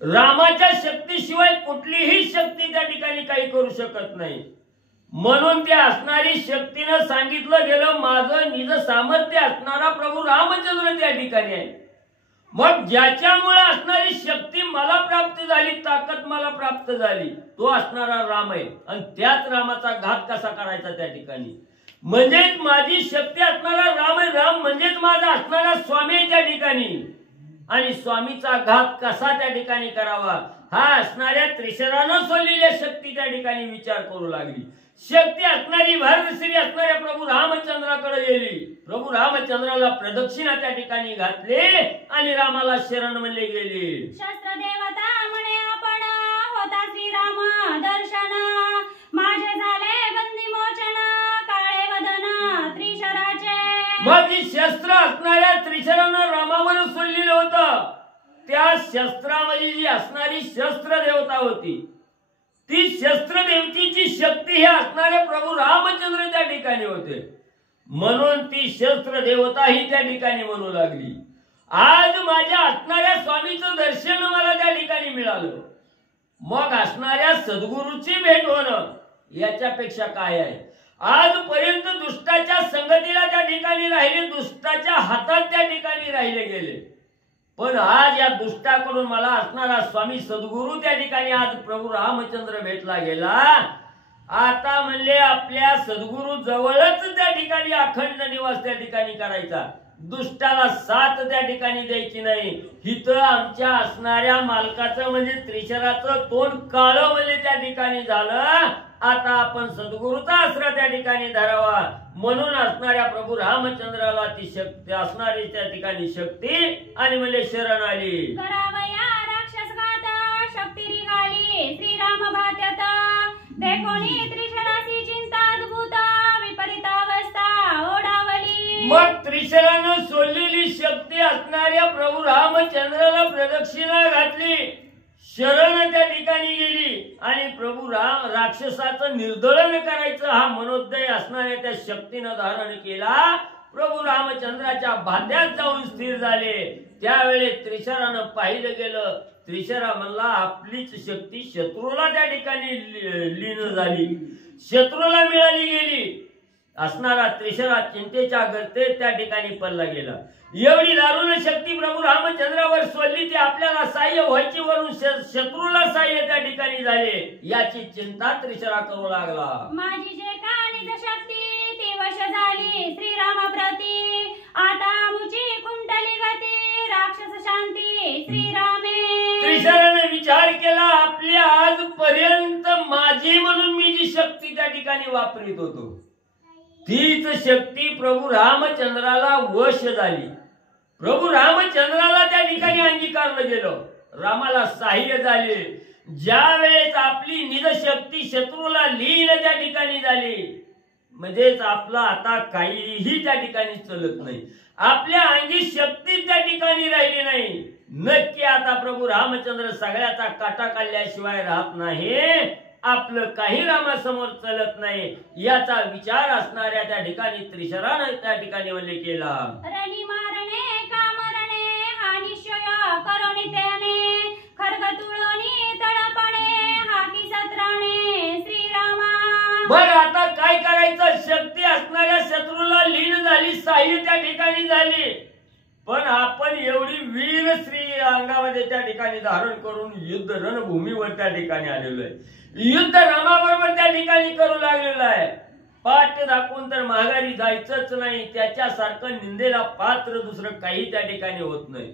रामाच्या शक्तीशिवाय कुठलीही शक्ती त्या ठिकाणी काही करू शकत नाही. म्हणून त्या असणारी शक्तीनं सांगितलं गेलं माझं निज सामर्थ्य असणारा प्रभू रामचंद्र त्या ठिकाणी आहे. मग ज्याच्यामुळे असणारी शक्ती मला प्राप्त झाली ताकद मला प्राप्त झाली तो असणारा राम आहे आणि त्याच रामाचा घात कसा करायचा त्या ठिकाणी म्हणजेच माझी शक्ती असणारा राम आहे. राम म्हणजेच माझा असणारा स्वामी आहे त्या ठिकाणी आणि स्वामीचा घात कसा त्या ठिकाणी करावा हा असणाऱ्या त्रिशरानं सोडलेल्या शक्ती त्या ठिकाणी विचार करू लागली. शक्ती असणारी भारतश्री असणाऱ्या प्रभू रामचंद्राकडे गेली. प्रभू रामचंद्र चंद्राला प्रदक्षिणा त्या ठिकाणी घातली आणि रामाला शरण म्हणले गेले. शस्त्र देवता म्हणे आपण होता श्रीराम दर्शन माझे झाले बंदी मोचन काळे वदन त्रिशराचे. मग जी शस्त्र असणाऱ्या त्रिशरानं रामावर सोडलेलं होतं त्या शस्त्रामध्ये जी असणारी शस्त्र देवता होती ती शस्त्र देवतेची शक्ती हे असणारे प्रभू रामचंद्र त्या ठिकाणी होते. म्हणून ती शस्त्र देवता ही त्या ठिकाणी म्हणू लागली. आज माझ्या असणाऱ्या स्वामीचं दर्शन मला त्या ठिकाणी मिळालं. मग असणाऱ्या सद्गुरूची भेट होणं याच्यापेक्षा काय आहे. आजपर्यंत दुष्टाच्या संगतीला त्या ठिकाणी राहिले, दुष्टाच्या हातात त्या ठिकाणी राहिले गेले. पण आज या दुष्टाकडून मला असणारा स्वामी सद्गुरू त्या ठिकाणी आज प्रभू रामचंद्र भेटला गेला. आता म्हणले आपल्या सद्गुरू जवळच त्या ठिकाणी अखंड निवास त्या ठिकाणी करायचा. दुष्टाला साथ त्या ठिकाणी द्यायची नाही. हिथं आमच्या असणाऱ्या मालकाचं म्हणजे त्रिशराचं तोंड काळं म्हणजे त्या ठिकाणी झालं. आता आपण सद्गुरूचा आसरा त्या ठिकाणी धरावा. म्हणून असणाऱ्या प्रभू रामचंद्राला ती शक्ती असणारी त्या ठिकाणी शक्ती आणि म्हणजे शरण आली. करावया राक्षसघात शक्ती रिगाली श्रीराम भात्यात देखोनी त्रिशराची चिंता अद्भुत विपरीत अवस्था ओढावली. मग त्रिशरानं सोडलेली शक्ती असणाऱ्या प्रभू रामचंद्राला प्रदक्षिणा घातली, शरण त्या ठिकाणी गेली आणि प्रभू राम राक्षसाचं निर्दलन करायचं हा मनोदय असणाऱ्या त्या शक्तीनं धारण केला. प्रभू रामचंद्राच्या भात्यात जाऊन स्थिर झाले. त्यावेळेस त्रिशरानं पाहिलं गेलं. त्रिशरा म्हणला आपलीच शक्ती शत्रूला त्या ठिकाणी लीन झाली, शत्रूला मिळाली गेली. असणारा त्रिशरा चिंतेच्या गर्तेत त्या ठिकाणी पडला गेला. एवढी दारुण शक्ती प्रभू रामचंद्रावर सोडली ती आपल्याला सहाय्य व्हायची वरून शत्रूला सहाय्य त्या ठिकाणी झाले याची चिंता त्रिशरा करू लागला. माझी जे कानिज शक्ती ती वश झाली श्रीरामाप्रती आता मुची कुंडली गती राक्षस शांती श्रीरामे. त्रिशराने विचार केला आपल्या आजपर्यंत माझी म्हणून मी जी शक्ती त्या ठिकाणी वापरीत होतो तीच शक्ती प्रभू रामचंद्राला वश झाली. प्रभू रामचंद्राला त्या ठिकाणी अंगीकारलं गेलं, रामाला सहाय्य झाले. ज्या वेळेस आपली निज शक्ती शत्रूला लीन त्या ठिकाणी झाली म्हणजेच आपला आता काहीही त्या ठिकाणी चलत नाही, आपल्या अंगी शक्ती त्या ठिकाणी राहिली नाही. नक्की आता प्रभू रामचंद्र सगळ्याचा काटा काढल्याशिवाय राहत नाही, आपलं काही रामासमोर चलत नाही याचा विचार असणाऱ्या त्या ठिकाणी त्रिशरानं त्या ठिकाणी म्हणले केला. रणी मारणे कामरणे हा निश्चय करोनी त्याने खर्ग तुळणी तळपणे हा की सत्राणे श्रीरामा. बरं आता काय करायचं. शक्ती असणाऱ्या शत्रूला लीन झाली, सहाय्य त्या ठिकाणी झाली. पण आपण एवढी वीर स्त्री अंगामध्ये त्या ठिकाणी धारण करून युद्ध रणभूमीवर त्या ठिकाणी आलेलो आहे. युद्ध रामाबरोबर त्या ठिकाणी करू लागलेलं आहे. पाठ दाखवून तर माघारी जायचंच नाही. त्याच्यासारखं निंदेला पात्र दुसरं काही त्या ठिकाणी होत नाही.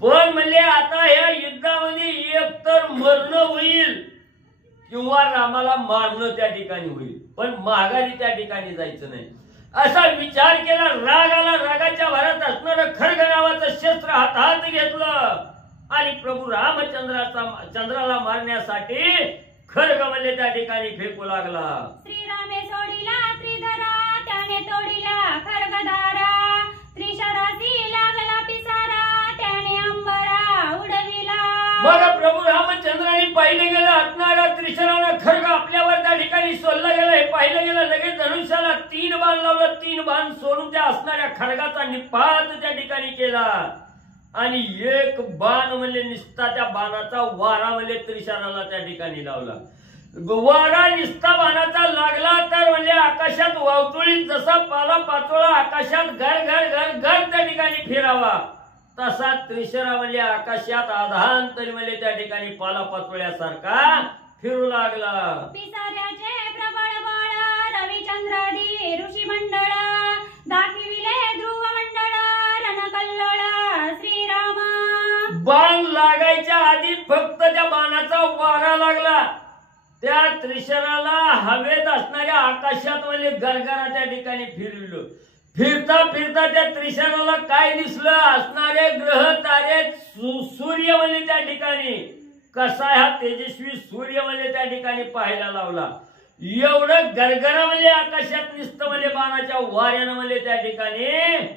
पण म्हणले आता या युद्धामध्ये एकतर मरणं होईल किंवा रामाला मारणं त्या ठिकाणी होईल, पण माघारी त्या ठिकाणी जायचं नाही असा विचार केला. राग आला. रागाच्या भरात असणारं खड्ग नावाचं शस्त्र हातात घेतलं आणि प्रभू रामचंद्राला मारण्यासाठी खड्ग म्हणजे त्या ठिकाणी फेकू लागला. श्रीरामे सोडिला त्रिधरा त्याने तोडिला खड्गधारा त्रिशरासी लागला पिसारा त्याने अंबरा उडविला. मग प्रभू रामचंद्राने पाहिलं गेलं असणारा त्रिशरानं खड्ग आपल्यावर त्या ठिकाणी सोडलं गेलं. हे पाहिलं गेलं. लगेच धनुष्याला 3 बाण लावलं. 3 बाण सोडून त्या असणाऱ्या खड्गाचा निपात त्या ठिकाणी केला आणि एक बाण म्हणजे निस्ता त्या बाणाचा वारा म्हणजे त्रिशराला त्या ठिकाणी लावला. वारा निस्ता बाणाचा लागला तर म्हणजे आकाशात वावतुळीत जसा पाला पाचोळा आकाशात घर घर घर घर त्या ठिकाणी फिरावा तसा त्रिशरा म्हणजे आकाशात आधांतरी म्हणजे त्या ठिकाणी पाला पाचोळ्यासारखा फिरू लागला. पिसाऱ्याचे प्रबळ बळ रविचंद्रादी ऋषी मंडळ दाखविले ध्रुव मंडळ रणकल्लोळ श्रीराम. बाण लागायच्या आधी फक्त त्या बाणाचा वारा लागला. त्या त्रिशराला हवेत असणाऱ्या आकाशात म्हणजे गरगरा त्या ठिकाणी फिरविलं. फिरता फिरता त्या त्रिशराला काय दिसलं? असणारे ग्रह तारे, सूर्य म्हणजे त्या ठिकाणी कसा हा तेजस्वी सूर्य म्हणजे त्या ठिकाणी पाहायला लावला. एवढं गरगरा म्हणजे आकाशात निसतं म्हणजे बाणाच्या वाऱ्यानं म्हणजे त्या ठिकाणी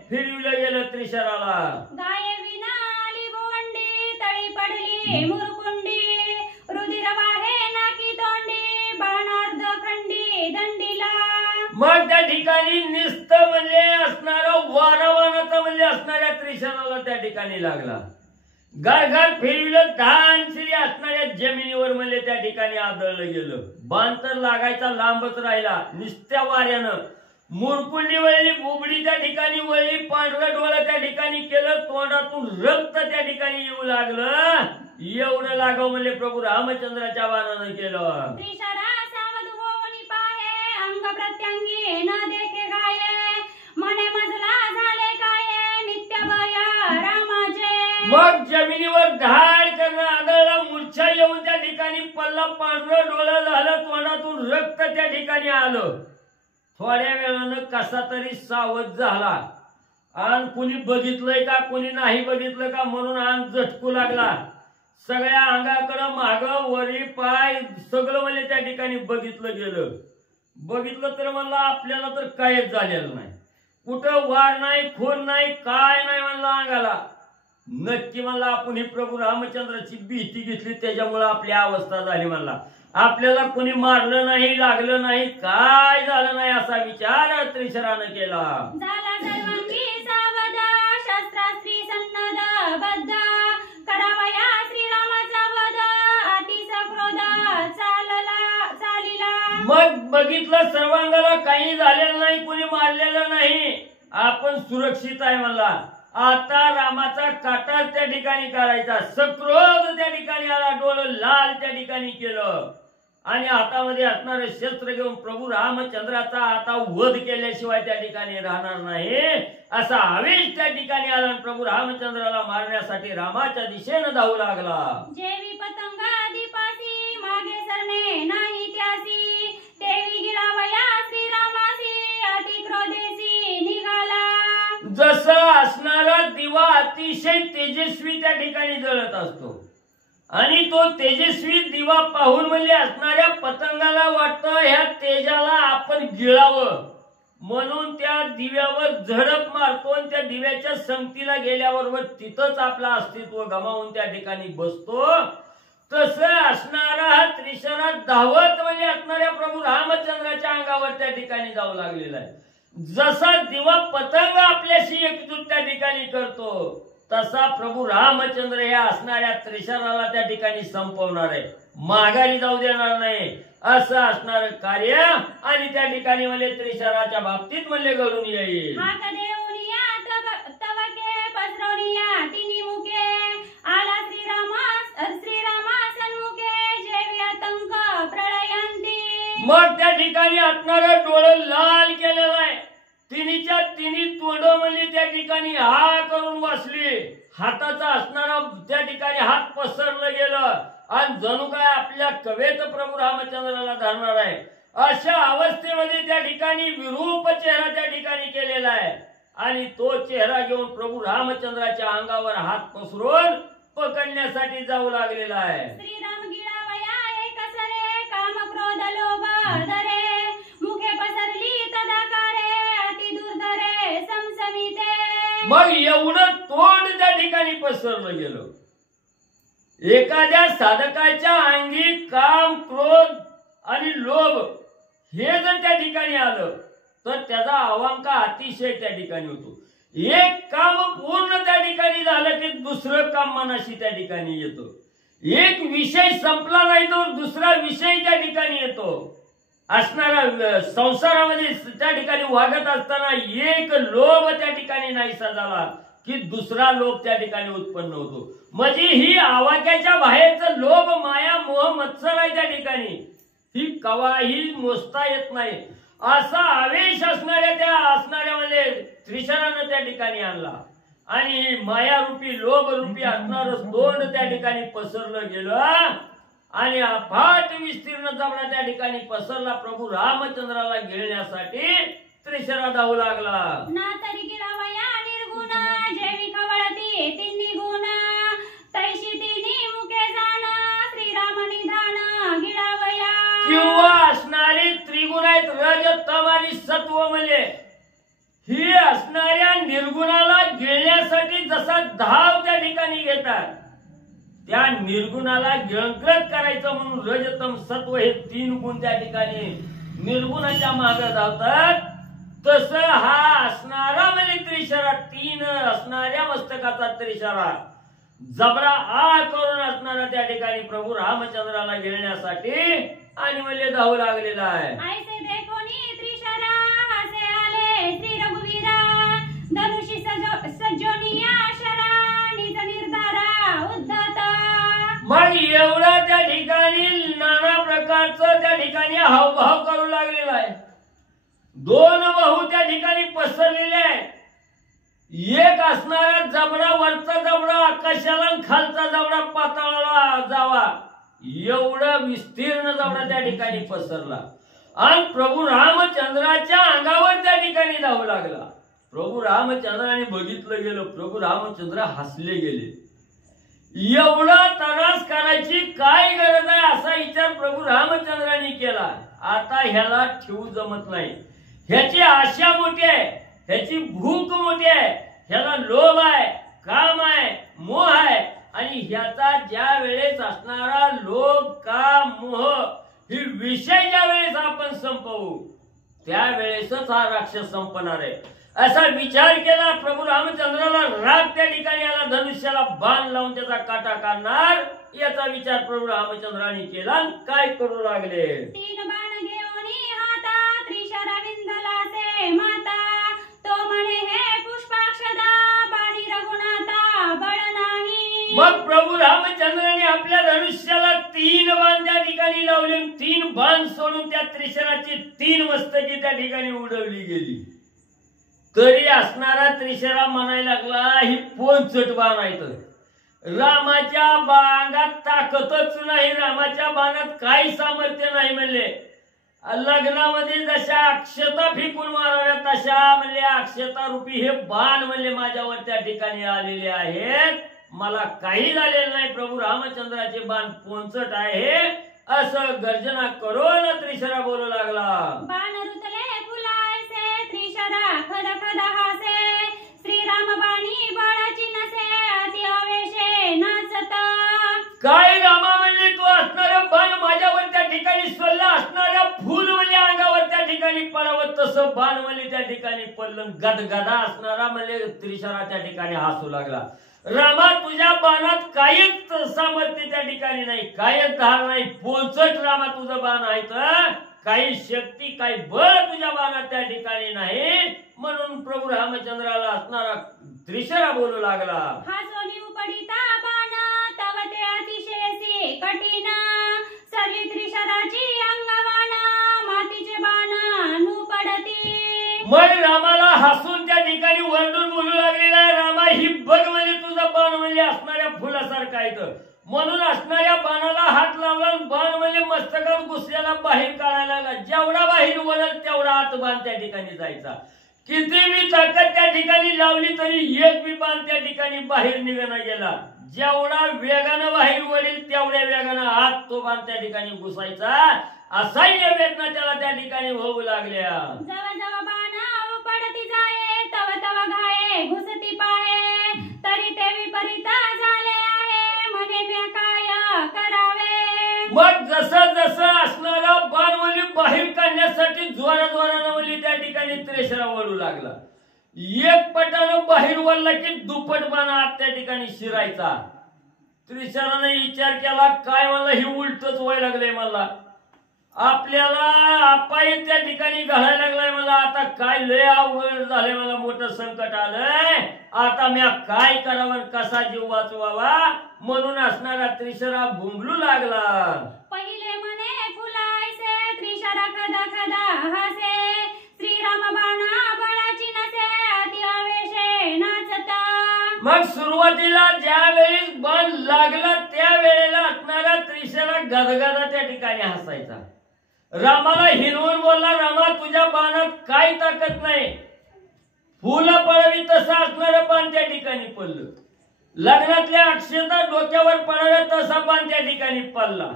फिरविलं गेलं त्रिशराला. गाये विना आली गोवंडी, तळी पडली मुरकुंडी, रुधिर वाहे नाकी तोंडी, बाणार्ध खंडी दंडीला. मग त्या ठिकाणी निसतं म्हणजे असणारं वारावानाचं म्हणजे असणाऱ्या त्रिशराला त्या ठिकाणी लागला. घर फिरविलं, धान श्री असणाऱ्या जमिनीवर म्हणजे त्या ठिकाणी आदळलं गेलं. बाण तर लागायचा लांबच राहिला निस्त्या वाऱ्यानं. मुरकुंडी वळली, बुबडी त्या ठिकाणी वळली, पांढरं डोळं त्या ठिकाणी केलं, तोंडातून रक्त त्या ठिकाणी येऊ लागलं. एवढं लागाव म्हणजे प्रभू रामचंद्राच्या बाणानं केलं. त्रिशरा सावध होऊन पाहे, अंग प्रत्यंगी न देखे गाये, मने मजला झाले काय नित्य बया रामाचे. मग जमिनीवर धाड करणं आदळलं, मूर्छा येऊन त्या ठिकाणी पल्ला, पांढरं डोळं झालं, तोंडातून रक्त त्या ठिकाणी आलं. थोड्या वेळानं कसा तरी सावध झाला. आणि कुणी बघितलंय का कुणी नाही बघितलं का म्हणून अंग झटकू लागला. सगळ्या अंगाकडं माग वरी पाय सगळं म्हणजे त्या ठिकाणी बघितलं गेलं. बघितलं तर म्हणलं आपल्याला तर काहीच झालेलं नाही, कुठं वाढ नाही, खून नाही, काय नाही म्हणलं अंगाला. नक्की म्हणला आपण ही प्रभू रामचंद्राची भीती घेतली त्याच्यामुळे आपली अवस्था झाली म्हणला. आपल्याला कोणी मारलं नाही, लागलं नाही, काय झालं नाही असा विचार त्रिशरानं केला. झाला सर्वांगी सावध, शस्त्रास्त्री सन्नद बद्ध, करावया श्रीरामाचा वध, अतिस क्रोध चालिला. मग बघितलं सर्वांगाला काही झालेलं नाही, कोणी मारलेलं नाही, आपण सुरक्षित आहे म्हणला. आता रामाचा काटा त्या ठिकाणी काढायचा. सक्रोध त्या ठिकाणी आला, डोळं लाल त्या ठिकाणी केलं आणि हातामध्ये असणारे शस्त्र घेऊन प्रभू रामचंद्राचा आता वध केल्याशिवाय त्या ठिकाणी राहणार नाही असा आवेश त्या ठिकाणी आला. प्रभू रामचंद्राला मारण्यासाठी रामाच्या दिशेनं धावू लागला. जेवी पतंगा दीपासी, मागे सरणे नाही त्यासी, देवी गिरावया श्रीरामासी, अति क्रोधेसी निघाला. जसं असणारा दिवा अतिशय तेजस्वी त्या ठिकाणी जळत असतो आणि तो तेजस्वी दिवा पाहून म्हणजे असणाऱ्या पतंगाला वाटतं ह्या तेजाला आपण गिळावं म्हणून त्या दिव्यावर झडप मारतो आणि त्या दिव्याच्या संगतीला गेल्याबरोबर तिथंच आपलं अस्तित्व गमावून त्या ठिकाणी बसतो. तसं असणारा हा त्रिशरा धावत म्हणजे असणाऱ्या प्रभू रामचंद्राच्या अंगावर त्या ठिकाणी जाऊ लागलेला आहे. जसा दिवा पतंग आपल्याशी एकजूट त्या ठिकाणी करतो तसा प्रभू रामचंद्र या असणाऱ्या त्रिशराला त्या ठिकाणी संपवणार आहे, माघारी जाऊ देणार नाही असं असणार कार्य आणि त्या ठिकाणी म्हणजे त्रिशराच्या बाबतीत म्हणजे घडून येईल. हात देऊन या तवके पसरवून या तिन्ही मुखे, आला श्रीरामा सन्मुखे, जेवी आतंक प्रळयंती. मग त्या ठिकाणी असणारं डोळं लाल केलेलं आहे, तिन्हीच्या तिन्ही तोंड म्हणजे त्या ठिकाणी हा करून बसली. हाताचा असणारा त्या ठिकाणी हात पसरलं गेलं आणि जणू काय आपल्या कवेत प्रभू रामचंद्राला धरणार आहे अशा अवस्थेमध्ये त्या ठिकाणी विरूप चेहरा त्या ठिकाणी केलेला आहे आणि तो चेहरा घेऊन प्रभू रामचंद्राच्या अंगावर हात पसरून पकडण्यासाठी जाऊ लागलेला आहे. श्रीराम गिरावया एक सरे, काम क्रोध लोभ धरे, मुखे पसरली तदाकारे, अति दुर्धरे समसमिते. मग एवढं तोंड त्या ठिकाणी पसरलं गेलं. एखाद्या साधकाच्या अंगी काम क्रोध आणि लोभ हे जर त्या ठिकाणी आलं तर त्याचा अवंका अतिशय त्या ठिकाणी होतो. एक काम पूर्ण त्या ठिकाणी झालं की दुसरं काम मनाशी त्या ठिकाणी येतो. एक विषय संपला नाही तर दुसरा विषय त्या ठिकाणी येतो. असणारा संसारामध्ये त्या ठिकाणी वागत असताना एक लोभ त्या ठिकाणी नाहीसा झाला की दुसरा लोभ त्या ठिकाणी उत्पन्न होतो. म्हणजे ही आवाक्याच्या बाहेरचं लोभ माया मोह मत्सर आहे त्या ठिकाणी, ही कवाही मोजता येत नाही. असा आवेश असणाऱ्या म्हणजे त्रिशरानं त्या ठिकाणी आणला आणि मायारूपी लोभरूपी असणारं तोंड त्या ठिकाणी पसरलं गेलं आणि अफाट विस्तीर्ण जमला त्या ठिकाणी पसरला प्रभू रामचंद्राला घेण्यासाठी त्रिशरा धावू लागला. ना तरी गिळावया निर्गुण जेवी खवळती तिन्ही गुण तैशी तिन्ही मुखे जाण श्रीराम निधान गिळावया. किंवा असणारे त्रिगुण आहेत रज तम आणि सत्व म्हणजे ही असणाऱ्या निर्गुणाला गिळण्यासाठी जसा धाव त्या ठिकाणी घेतात त्या निर्गुणाला गिळंकृत करायचं म्हणून रजतम सत्व हे 3 गुण त्या ठिकाणी निर्गुणाच्या मागे धावतात. तसं हा असणारा म्हणजे त्रिशरा 3 असणाऱ्या मस्तकाचा त्रिशरा जबरा आ करून असणारा त्या ठिकाणी प्रभू रामचंद्राला गिळण्यासाठी आणि म्हणजे धावू लागलेला आहे. ऐसे देखोनी त्रिशरा हसे आले श्री रघुवीरा धनुषी सज्जोनिया शरा निज निर्धारा उद्धत. मग एवढा त्या ठिकाणी नाना प्रकारचं त्या ठिकाणी हावभाव करू लागलेला आहे. 2 बाहू त्या ठिकाणी पसरलेले आहेत. एक असणारा जबडा वरचा जबडा आकाशाला खालचा जबडा पाताळाला जावा एवढा विस्तीर्ण जबडा त्या ठिकाणी पसरला आणि प्रभू रामचंद्राच्या अंगावर त्या ठिकाणी धावू लागला. प्रभू रामचंद्राने बघितलं गेलं. प्रभू रामचंद्र हसले गेले. एवढा त्रास करायची काय गरज आहे असा विचार प्रभू रामचंद्राने केला. आता ह्याला ठेवू जमत नाही. ह्याची आशा मोठी आहे, ह्याची भूक मोठी आहे, ह्याला लोभ आहे, काम आहे, मोह आहे आणि ह्याचा ज्या वेळेस असणारा लोभ काम मोह ही विषय ज्या वेळेस आपण संपवू त्यावेळेसच हा राक्षस संपणार आहे असा विचार केला. प्रभू रामचंद्राला राग त्या ठिकाणी आला. धनुष्याला बाण लावून त्याचा काटा काढणार याचा विचार प्रभू रामचंद्राने केला. काय करू लागले? 3 बाण घेऊनी हाता त्रिशरा विंदलासे माता तो म्हणे हे पुष्पाक्षदा बाणी रघुनाथा बळ नाही. मग प्रभू रामचंद्राने आपल्या धनुष्याला 3 बाण त्या ठिकाणी लावले. 3 बाण सोडून त्या त्रिशराची 3 मस्तकी त्या ठिकाणी उडवली गेली. तरी असणारा त्रिशरा म्हणायला लागला ही पोंचट बाण आहे. रामाच्या बाणात ताकदच नाही, रामाच्या बाणात काही सामर्थ्य नाही. म्हणले लग्नामध्ये जशा अक्षता फेकून माराव्या तशा म्हणले अक्षता रूपी हे बाण म्हणले माझ्यावर त्या ठिकाणी आलेले आहेत. मला काही झालेलं नाही. प्रभू रामचंद्राचे बाण पोंचट आहे असं गर्जना करून त्रिशरा बोलू लागला. बाण रुतले फुलायसे त्रिशरा खद खद हासे श्रीराम बाणी बळाची नसे अति आवेशे नाचत. काय रामा म्हणले तू असणाऱ्या बाण माझ्यावर त्या ठिकाणी सोडला. असणाऱ्या फुल म्हणजे अंगावर त्या ठिकाणी पडावं तसं बाण म्हणजे त्या ठिकाणी पडलं. गदगदा असणारा म्हणजे त्रिशरा त्या ठिकाणी हसू लागला. रामा तुझ्या बाणात काहीच सामर्थ्य त्या ठिकाणी नाही, काहीच धार नाही. पोचट रामा तुझं बाण आहे तर काही शक्ती काही बळ तुझ्या बाणात त्या ठिकाणी नाही. म्हणून प्रभू रामचंद्राला असणारा त्रिशरा बोलू लागला. हा सोनी उपडिता बाण तव ते अतिशयसी कठीण सर्वी त्रिशराची अंगवाण मातीचे बाण नु पडती. मग रामाला हसून त्या ठिकाणी वरडून बोलू लागलेला आहे. रामा ही बघ म्हणजे तुझं बाण म्हणजे असणाऱ्या फुलासारखं आहे तर म्हणून असणाऱ्या बाणाला हात लावला. बाण म्हणजे मस्तकात घुसल्याला बाहेर काढायला लागला. जेवढा बाहेर वळेल तेवढा आत बाण त्या ठिकाणी जायचा. किती मी ताकद त्या ठिकाणी लावली तरी एक बी बाण त्या ठिकाणी बाहेर निघणं गेला. जेवढा वेगानं बाहेर वळेल तेवढ्या वेगानं आत तो बाण त्या ठिकाणी घुसायचा. असाही वेदना त्याला त्या ठिकाणी होऊ लागल्या. जवा जवा बाण उपडती जाये तव तव घाये घुसती पाये तरी ते विपरीत झाले आहे म्हणे मी काय करावे. मग जसं जसं असणारा बाण वली बाहेर काढण्यासाठी जोरा जोरानं वली त्या ठिकाणी त्रिशरा वळू लागला. एक पटानं बाहेर वळला की दुप्पट बाण आत त्या ठिकाणी शिरायचा. त्रिशराने विचार केला काय मला ही उलटच व्हायला लागलंय. मला आपल्याला अपाय त्या ठिकाणी घालायला लागलाय. मला आता काय लय अवघड झालंय. मला मोठं संकट आलंय. आता मी काय करावं कसा जीव वाचवावा म्हणून असणारा त्रिशरा भुंबलू लागला. पहिले म्हणे फुलायसे त्रिशरा खदा खदा हासे श्रीराम बाणा बळाची नसे अति आवेशे नाचता. मग सुरुवातीला ज्या वेळेस बाण लागला त्या वेळेला असणारा त्रिशरा गदगदा त्या ठिकाणी हसायचा. रामाला हिनवून बोलला, रामा तुझ्या बाणात काय ताकद नाही, फुलं पडावी तसं असणारं बाण त्या ठिकाणी पडलं. लग्नातल्या अक्षता डोक्यावर पडाव्या तसा बाण त्या ठिकाणी पडला.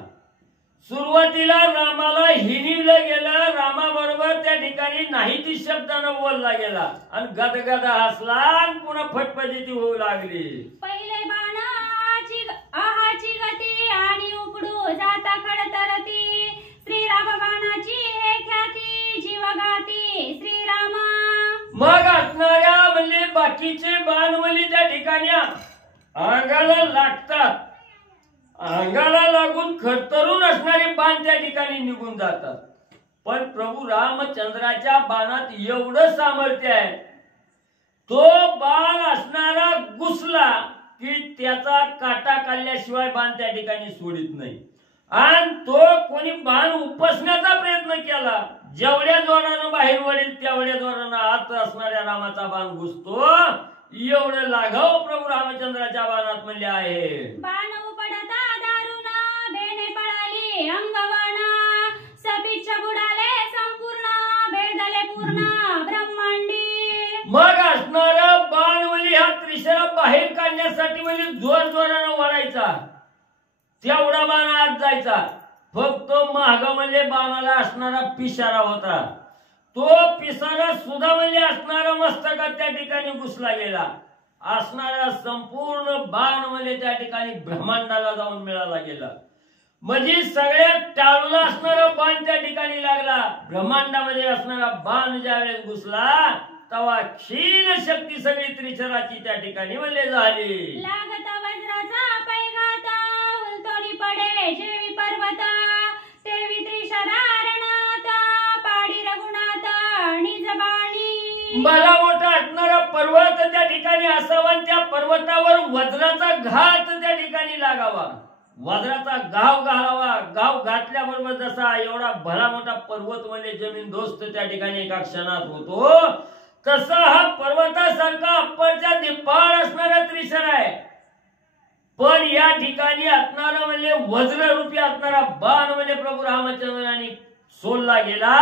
सुरुवातीला रामाला हिनिवलं गेलं, रामाबरोबर त्या ठिकाणी नाही ती शब्दानं बोलला गेला आणि गदगदा हसला आणि पुन्हा फटफटीती होऊ लागली. पहिले बाण आहाची गती आणि उपडू जाता खडतरती, श्रीराम बाणाची हे ख्याती जीवघाती श्रीरामा. मग असणाऱ्या म्हणजे बाकीचे बाण म्हणजे त्या ठिकाणी अंगाला लागतात, अंगाला लागून खरतरून असणारे बाण त्या ठिकाणी निघून जातात. पण प्रभू रामचंद्राच्या बाणात एवढं सामर्थ्य आहे, तो बाण असणारा घुसला की त्याचा काटा काढल्याशिवाय बाण त्या ठिकाणी सोडित नाही. आणि तो कोणी बाण उपसण्याचा प्रयत्न केला, जेवढ्या जोरानं बाहेर वळील तेवढ्या जोरानं आत असणाऱ्या रामाचा बाण घुसतो. एवढं लाघव प्रभू रामचंद्राच्या बाणात म्हणले आहे. बाण उपडता दारुण बेणे पळाली अंगवण, सपीच्छ बुडाले संपूर्ण भेदले पूर्ण ब्रह्मांडी. मग असणारा बाण म्हणजे हा त्रिशरा बाहेर काढण्यासाठी म्हणजे जोर जोरानं वळायचा, तेवढा बाण आत जायचा. फक्त महाग म्हणजे बाणाला असणारा पिसारा होता, तो पिसारा सुद्धा म्हणजे असणारा मस्तकात त्या ठिकाणी घुसला गेला. असणारा संपूर्ण बाण म्हणजे त्या ठिकाणी ब्रह्मांडाला जाऊन मिळाला गेला. म्हणजे सगळ्यात टाळूला असणारा बाण त्या ठिकाणी लागला. ब्रह्मांडामध्ये असणारा बाण ज्यावेळेस घुसला तेव्हा क्षीण शक्ती सगळी त्रिशराची त्या ठिकाणी म्हणजे झाली. लागत वज्राचा पैघात उलटोनी पडे जेवी पर्वत, तेवी त्रिशरा रणात पाडी रघुनाथ निजबाणी. मला मोठा असणारा पर्वत त्या ठिकाणी असावा, त्या पर्वतावर वज्राचा घात त्या ठिकाणी लागावा, वज्राचा गाव घालावा. गाव घातल्याबरोबर जसा एवढा भला मोठा पर्वत म्हणजे जमीन दोस्त त्या ठिकाणी एका क्षणात होतो, तसा हा पर्वतासारखा अप्परच्या दिपाळ असणारा त्रिशर आहे. पण या ठिकाणी असणारा म्हणजे वज्ररूपी असणारा बाण म्हणजे प्रभू रामचंद्रांनी सोडला गेला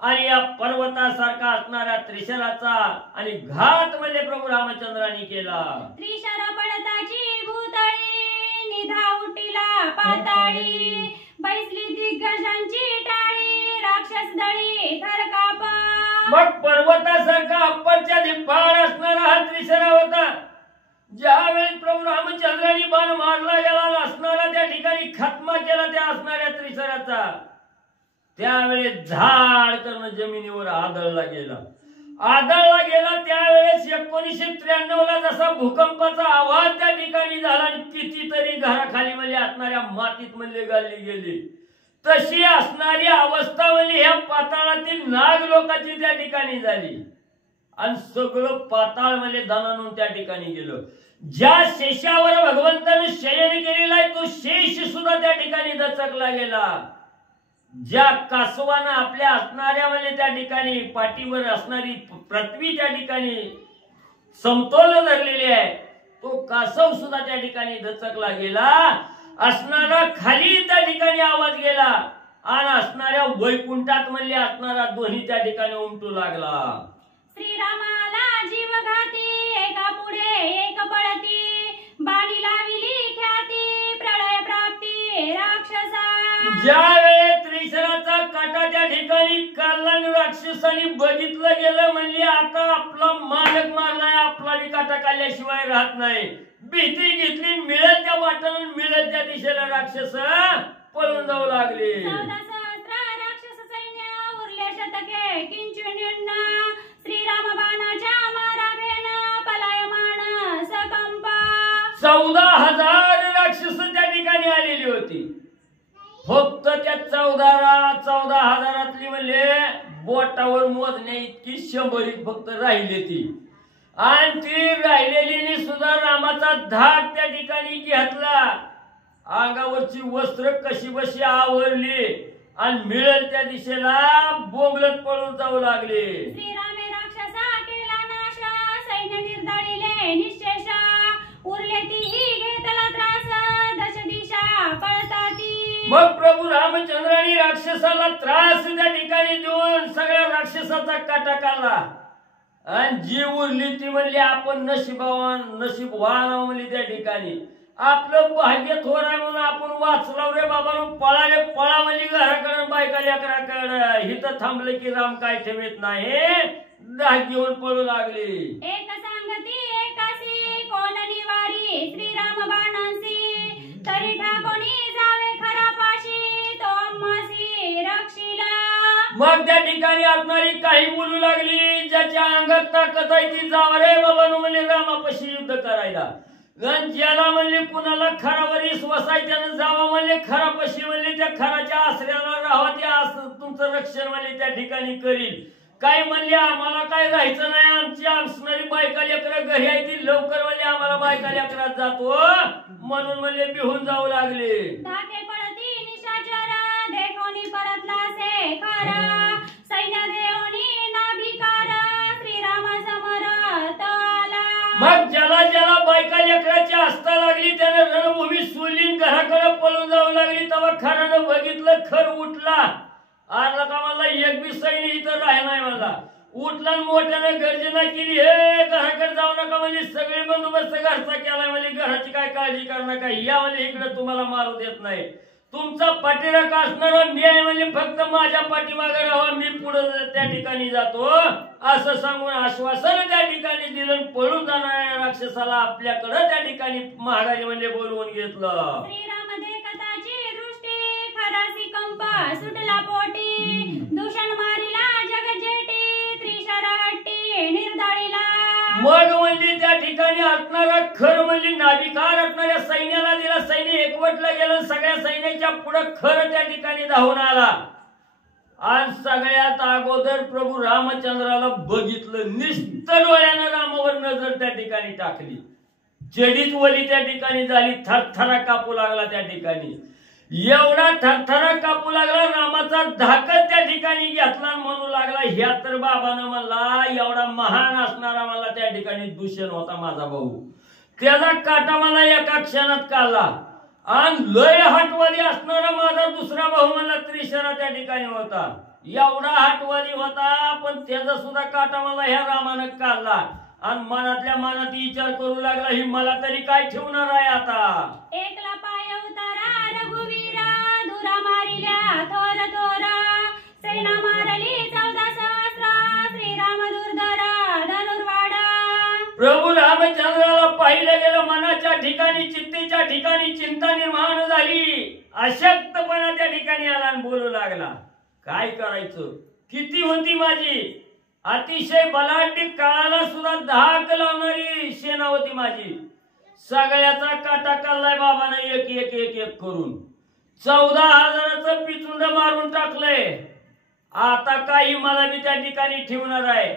आणि या पर्वतासारखा असणाऱ्या त्रिशराचा आणि घात म्हणजे प्रभू रामचंद्रांनी केला. त्रिशरा पडताची भूतळी निधा उटीला पाताळी, बैसली दिग्गजांची टाळी राक्षस दळी थरकापा. मग पर्वतासारखा अप्परच्या दिपाळ असणारा हा त्रिशरा होता. ज्यावेळी प्रभू रामचंद्रांनी बाण मारला गेला, असणारा त्या ठिकाणी खात्मा केला त्या असणाऱ्या त्रिशराचा, त्यावेळेस झाड करणं जमिनीवर आदळला गेला. त्यावेळेस 1993 ला जसा भूकंपाचा आवाज त्या ठिकाणी झाला आणि कितीतरी घराखाली म्हणजे असणाऱ्या मातीत म्हणजे गाळली गेली, तशी असणारी अवस्था म्हणजे ह्या पाताळातील नाग लोकांची त्या ठिकाणी झाली आणि सगळं पाताळ म्हणजे दानानून त्या ठिकाणी गेलं. ज्या शेषावर भगवंताने शयन केलेला आहे तो शेष सुद्धा त्या ठिकाणी दचकला गेला. ज्या कासवानं आपल्या असणाऱ्या म्हणजे त्या ठिकाणी पाठीवर असणारी पृथ्वी त्या ठिकाणी समतोल धरलेली आहे, तो कासव सुद्धा त्या ठिकाणी दचकला गेला. असणारा खाली त्या ठिकाणी आवाज गेला आणि असणाऱ्या वैकुंठात म्हणजे असणारा ध्वनी त्या ठिकाणी उमटू लागला. श्रीरामाला जीवघाती एका पुढे एक पळती, बाणी लाविली ख्याती प्रलय प्राप्ती राक्षसा. ज्यावेळेस त्रिशराचा काटा त्या ठिकाणी काढला आणि राक्षसांनी बघितलं गेलं म्हणजे आता आपला मालक मारलाय, आपला बी काटा काढल्याशिवाय राहत नाही. भीती घेतली, मिळेल त्या वाटेने मिळेल त्या दिशेला राक्षस पळून जाऊ लागले. 14 सहस्र राक्षस सैन्य उरले शतके किंचिण्य, श्रीराम बाणाच्या मारावेन पलायमान सकंपा. 14,000 राक्षस त्या ठिकाणी आलेली होती. फक्त त्या 14,000 म्हणजे बोटावर मोजण्या इतकी 100 फक्त राहिली ती, आणि ती राहिलेली सुद्धा रामाचा धाक त्या ठिकाणी घेतला. अंगावरची वस्त्र कशी बशी आवरली आणि मिळेल त्या दिशेला बोंबलत पळून जाऊ लागले. श्रीरामे राक्षसा केला नाश, सैन्य निर्दळीले निशेष, उरले तीही घेतला त्रास, दश दिशा पळताती. मग प्रभू रामचंद्रांनी राक्षस राक्षसाला त्रास त्या ठिकाणी देऊन सगळ्या राक्षसाचा काटा काढला आणि जी उरली ती म्हणली आपण नशीबवान म्हणली त्या ठिकाणी आपलं भाग्य थोर आहे म्हणून आपण वाचलाव रे बाबा पळाले पळा म्हणली घराकडे बायका लेकराकडे हिथं थांबले की राम काय ठेवत नाही दाग घेऊन पळू लागले एक सांगती एकासी कोण निवारी श्रीराम बाणांसी तरी ठाकोनी जावे खरा पाशी तो अम्मासी रक्षिला मग त्या ठिकाणी असणारी काही बोलू लागली ज्याच्या अंगात ताकद आहे ती जावा रे बाबा म्हणले रामापाशी युद्ध करायला ज्याला म्हणले कुणाला खरावर विश्वास आहे त्यानं जावा म्हणले खरापाशी म्हणले त्या खराच्या आश्रयाला राहावा त्या तुमचं रक्षण म्हणले त्या ठिकाणी करील काय म्हणले आम्हाला काय राहायचं नाही आमची असणारी बायका लेकरं घरी आहे ती लवकर म्हणले आम्हाला बायका लेकरात जातो म्हणून म्हणले बिहून जाऊ लागले धाके पडती निशाचर देखोनी परतला से खरा सैन्य देवनी नाभिकार श्रीराम समरत आला मग ज्याला बायका लेकराची आस्था लागली त्याने रणभूमी सोडली घराकडे पळून जाऊ लागली तेव्हा खरानं बघितलं खर उठला आला का मला एक बी सैन्य इथं राह नाही मला उठला मोठ्याने गर्जना केली हे घराकडे जाऊ नका म्हणजे सगळे बंदोबस्त घरचा केलाय म्हणजे घराची काय काळजी करू नका या म्हणजे इकडे तुम्हाला मारू देत नाही तुमचा पाठीराखा असणारा मी आहे म्हणजे फक्त माझ्या पाठीमागे राहा मी पुढे त्या ठिकाणी जातो असं सांगून आश्वासन त्या ठिकाणी दिलं पळून जाणाऱ्या राक्षसाला आपल्याकडे त्या ठिकाणी महाराज म्हणजे बोलवून घेतलं श्रीराम देखताची दृष्टी खरासी कंप सुटला पोटी दूषण मारिला जगजेटी त्रिशरा हट्टी निर्दाळीला मग म्हणजे त्या ठिकाणी असणारा खर म्हणजे नाभिकार असणाऱ्या सैन्याला दिला सैन्य एकवटलं गेलं सगळ्या सैन्याच्या पुढे खर त्या ठिकाणी धावून आला आणि सगळ्यात अगोदर प्रभू रामचंद्राला बघितलं निस्त डोळ्यानं रामावर नजर त्या ठिकाणी टाकली जडीत वली त्या ठिकाणी झाली थरथरा कापू लागला त्या ठिकाणी एवढा थरथरा कापू लागला रामाचा धाकत त्या ठिकाणी घेतला म्हणू लागला ह्या तर बाबानं मला एवढा महान असणारा मला त्या ठिकाणी दूषण होता माझा भाऊ त्याचा काटा मला एका क्षणात काढला आणि लय हटवादी असणारा माझा दुसरा भाऊ मला त्रिशरा त्या ठिकाणी होता एवढा हटवादी होता पण त्याचा सुद्धा काटा मला ह्या रामानं काढला आणि मनातल्या मनात विचार करू लागला ही मला तरी काय ठेवणार आहे आता एकला पाय उतारा रघुवीरा धुरा मारिल्या थोर थोरा सेना मारली 14 सहस्र श्रीराम दुर्धरा धनुर्वाडा प्रभू रामचंद्राला पाहिलं गेलं मनाच्या ठिकाणी चित्तेच्या ठिकाणी चिंता निर्माण झाली अशक्तपणा त्या ठिकाणी आला आणि बोलू लागला काय करायचं किती होती माझी अतिशय बलाढ्य काळाला सुद्धा धाक लावणारी सेना होती माझी सगळ्याचा काटा काढलाय बाबाने एक एक एक एक करून 14,000चं पिचुंड मारून टाकलंय आता काही मला मी त्या ठिकाणी ठेवणार आहे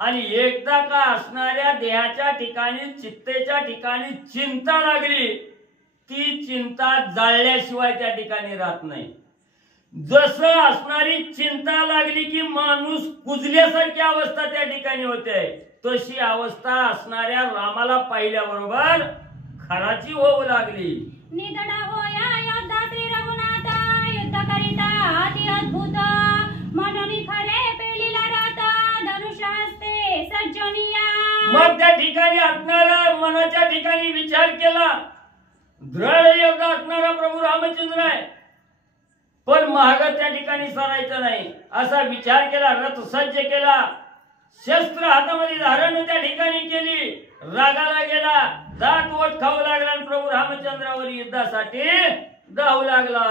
आणि एकदा का असणाऱ्या देहाच्या ठिकाणी चित्तेच्या ठिकाणी चिंता लागली ती चिंता जाळल्याशिवाय त्या ठिकाणी राहत नाही जसं असणारी चिंता लागली की माणूस कुजल्यासारखी अवस्था त्या ठिकाणी होते तशी अवस्था असणाऱ्या रामाला पाहिल्याबरोबर खराची होऊ लागली निधडा होया योद्धा श्री रघुनाथ युद्ध करिता अति अद्भुत मननी खरे पेलीला रात धनुष्यास्ते सज्जनिया मग त्या ठिकाणी असणारा मनाच्या ठिकाणी विचार केला दृढ योद्धा असणारा प्रभू रामचंद्र आहे पण महाग त्या ठिकाणी सरायचं नाही असा विचार केला रथ सज्ज केला शस्त्र हातामध्ये धारण त्या ठिकाणी केली रागाला गेला दात ओठ खाऊ लागला आणि प्रभू रामचंद्रावर युद्धासाठी धावू लागला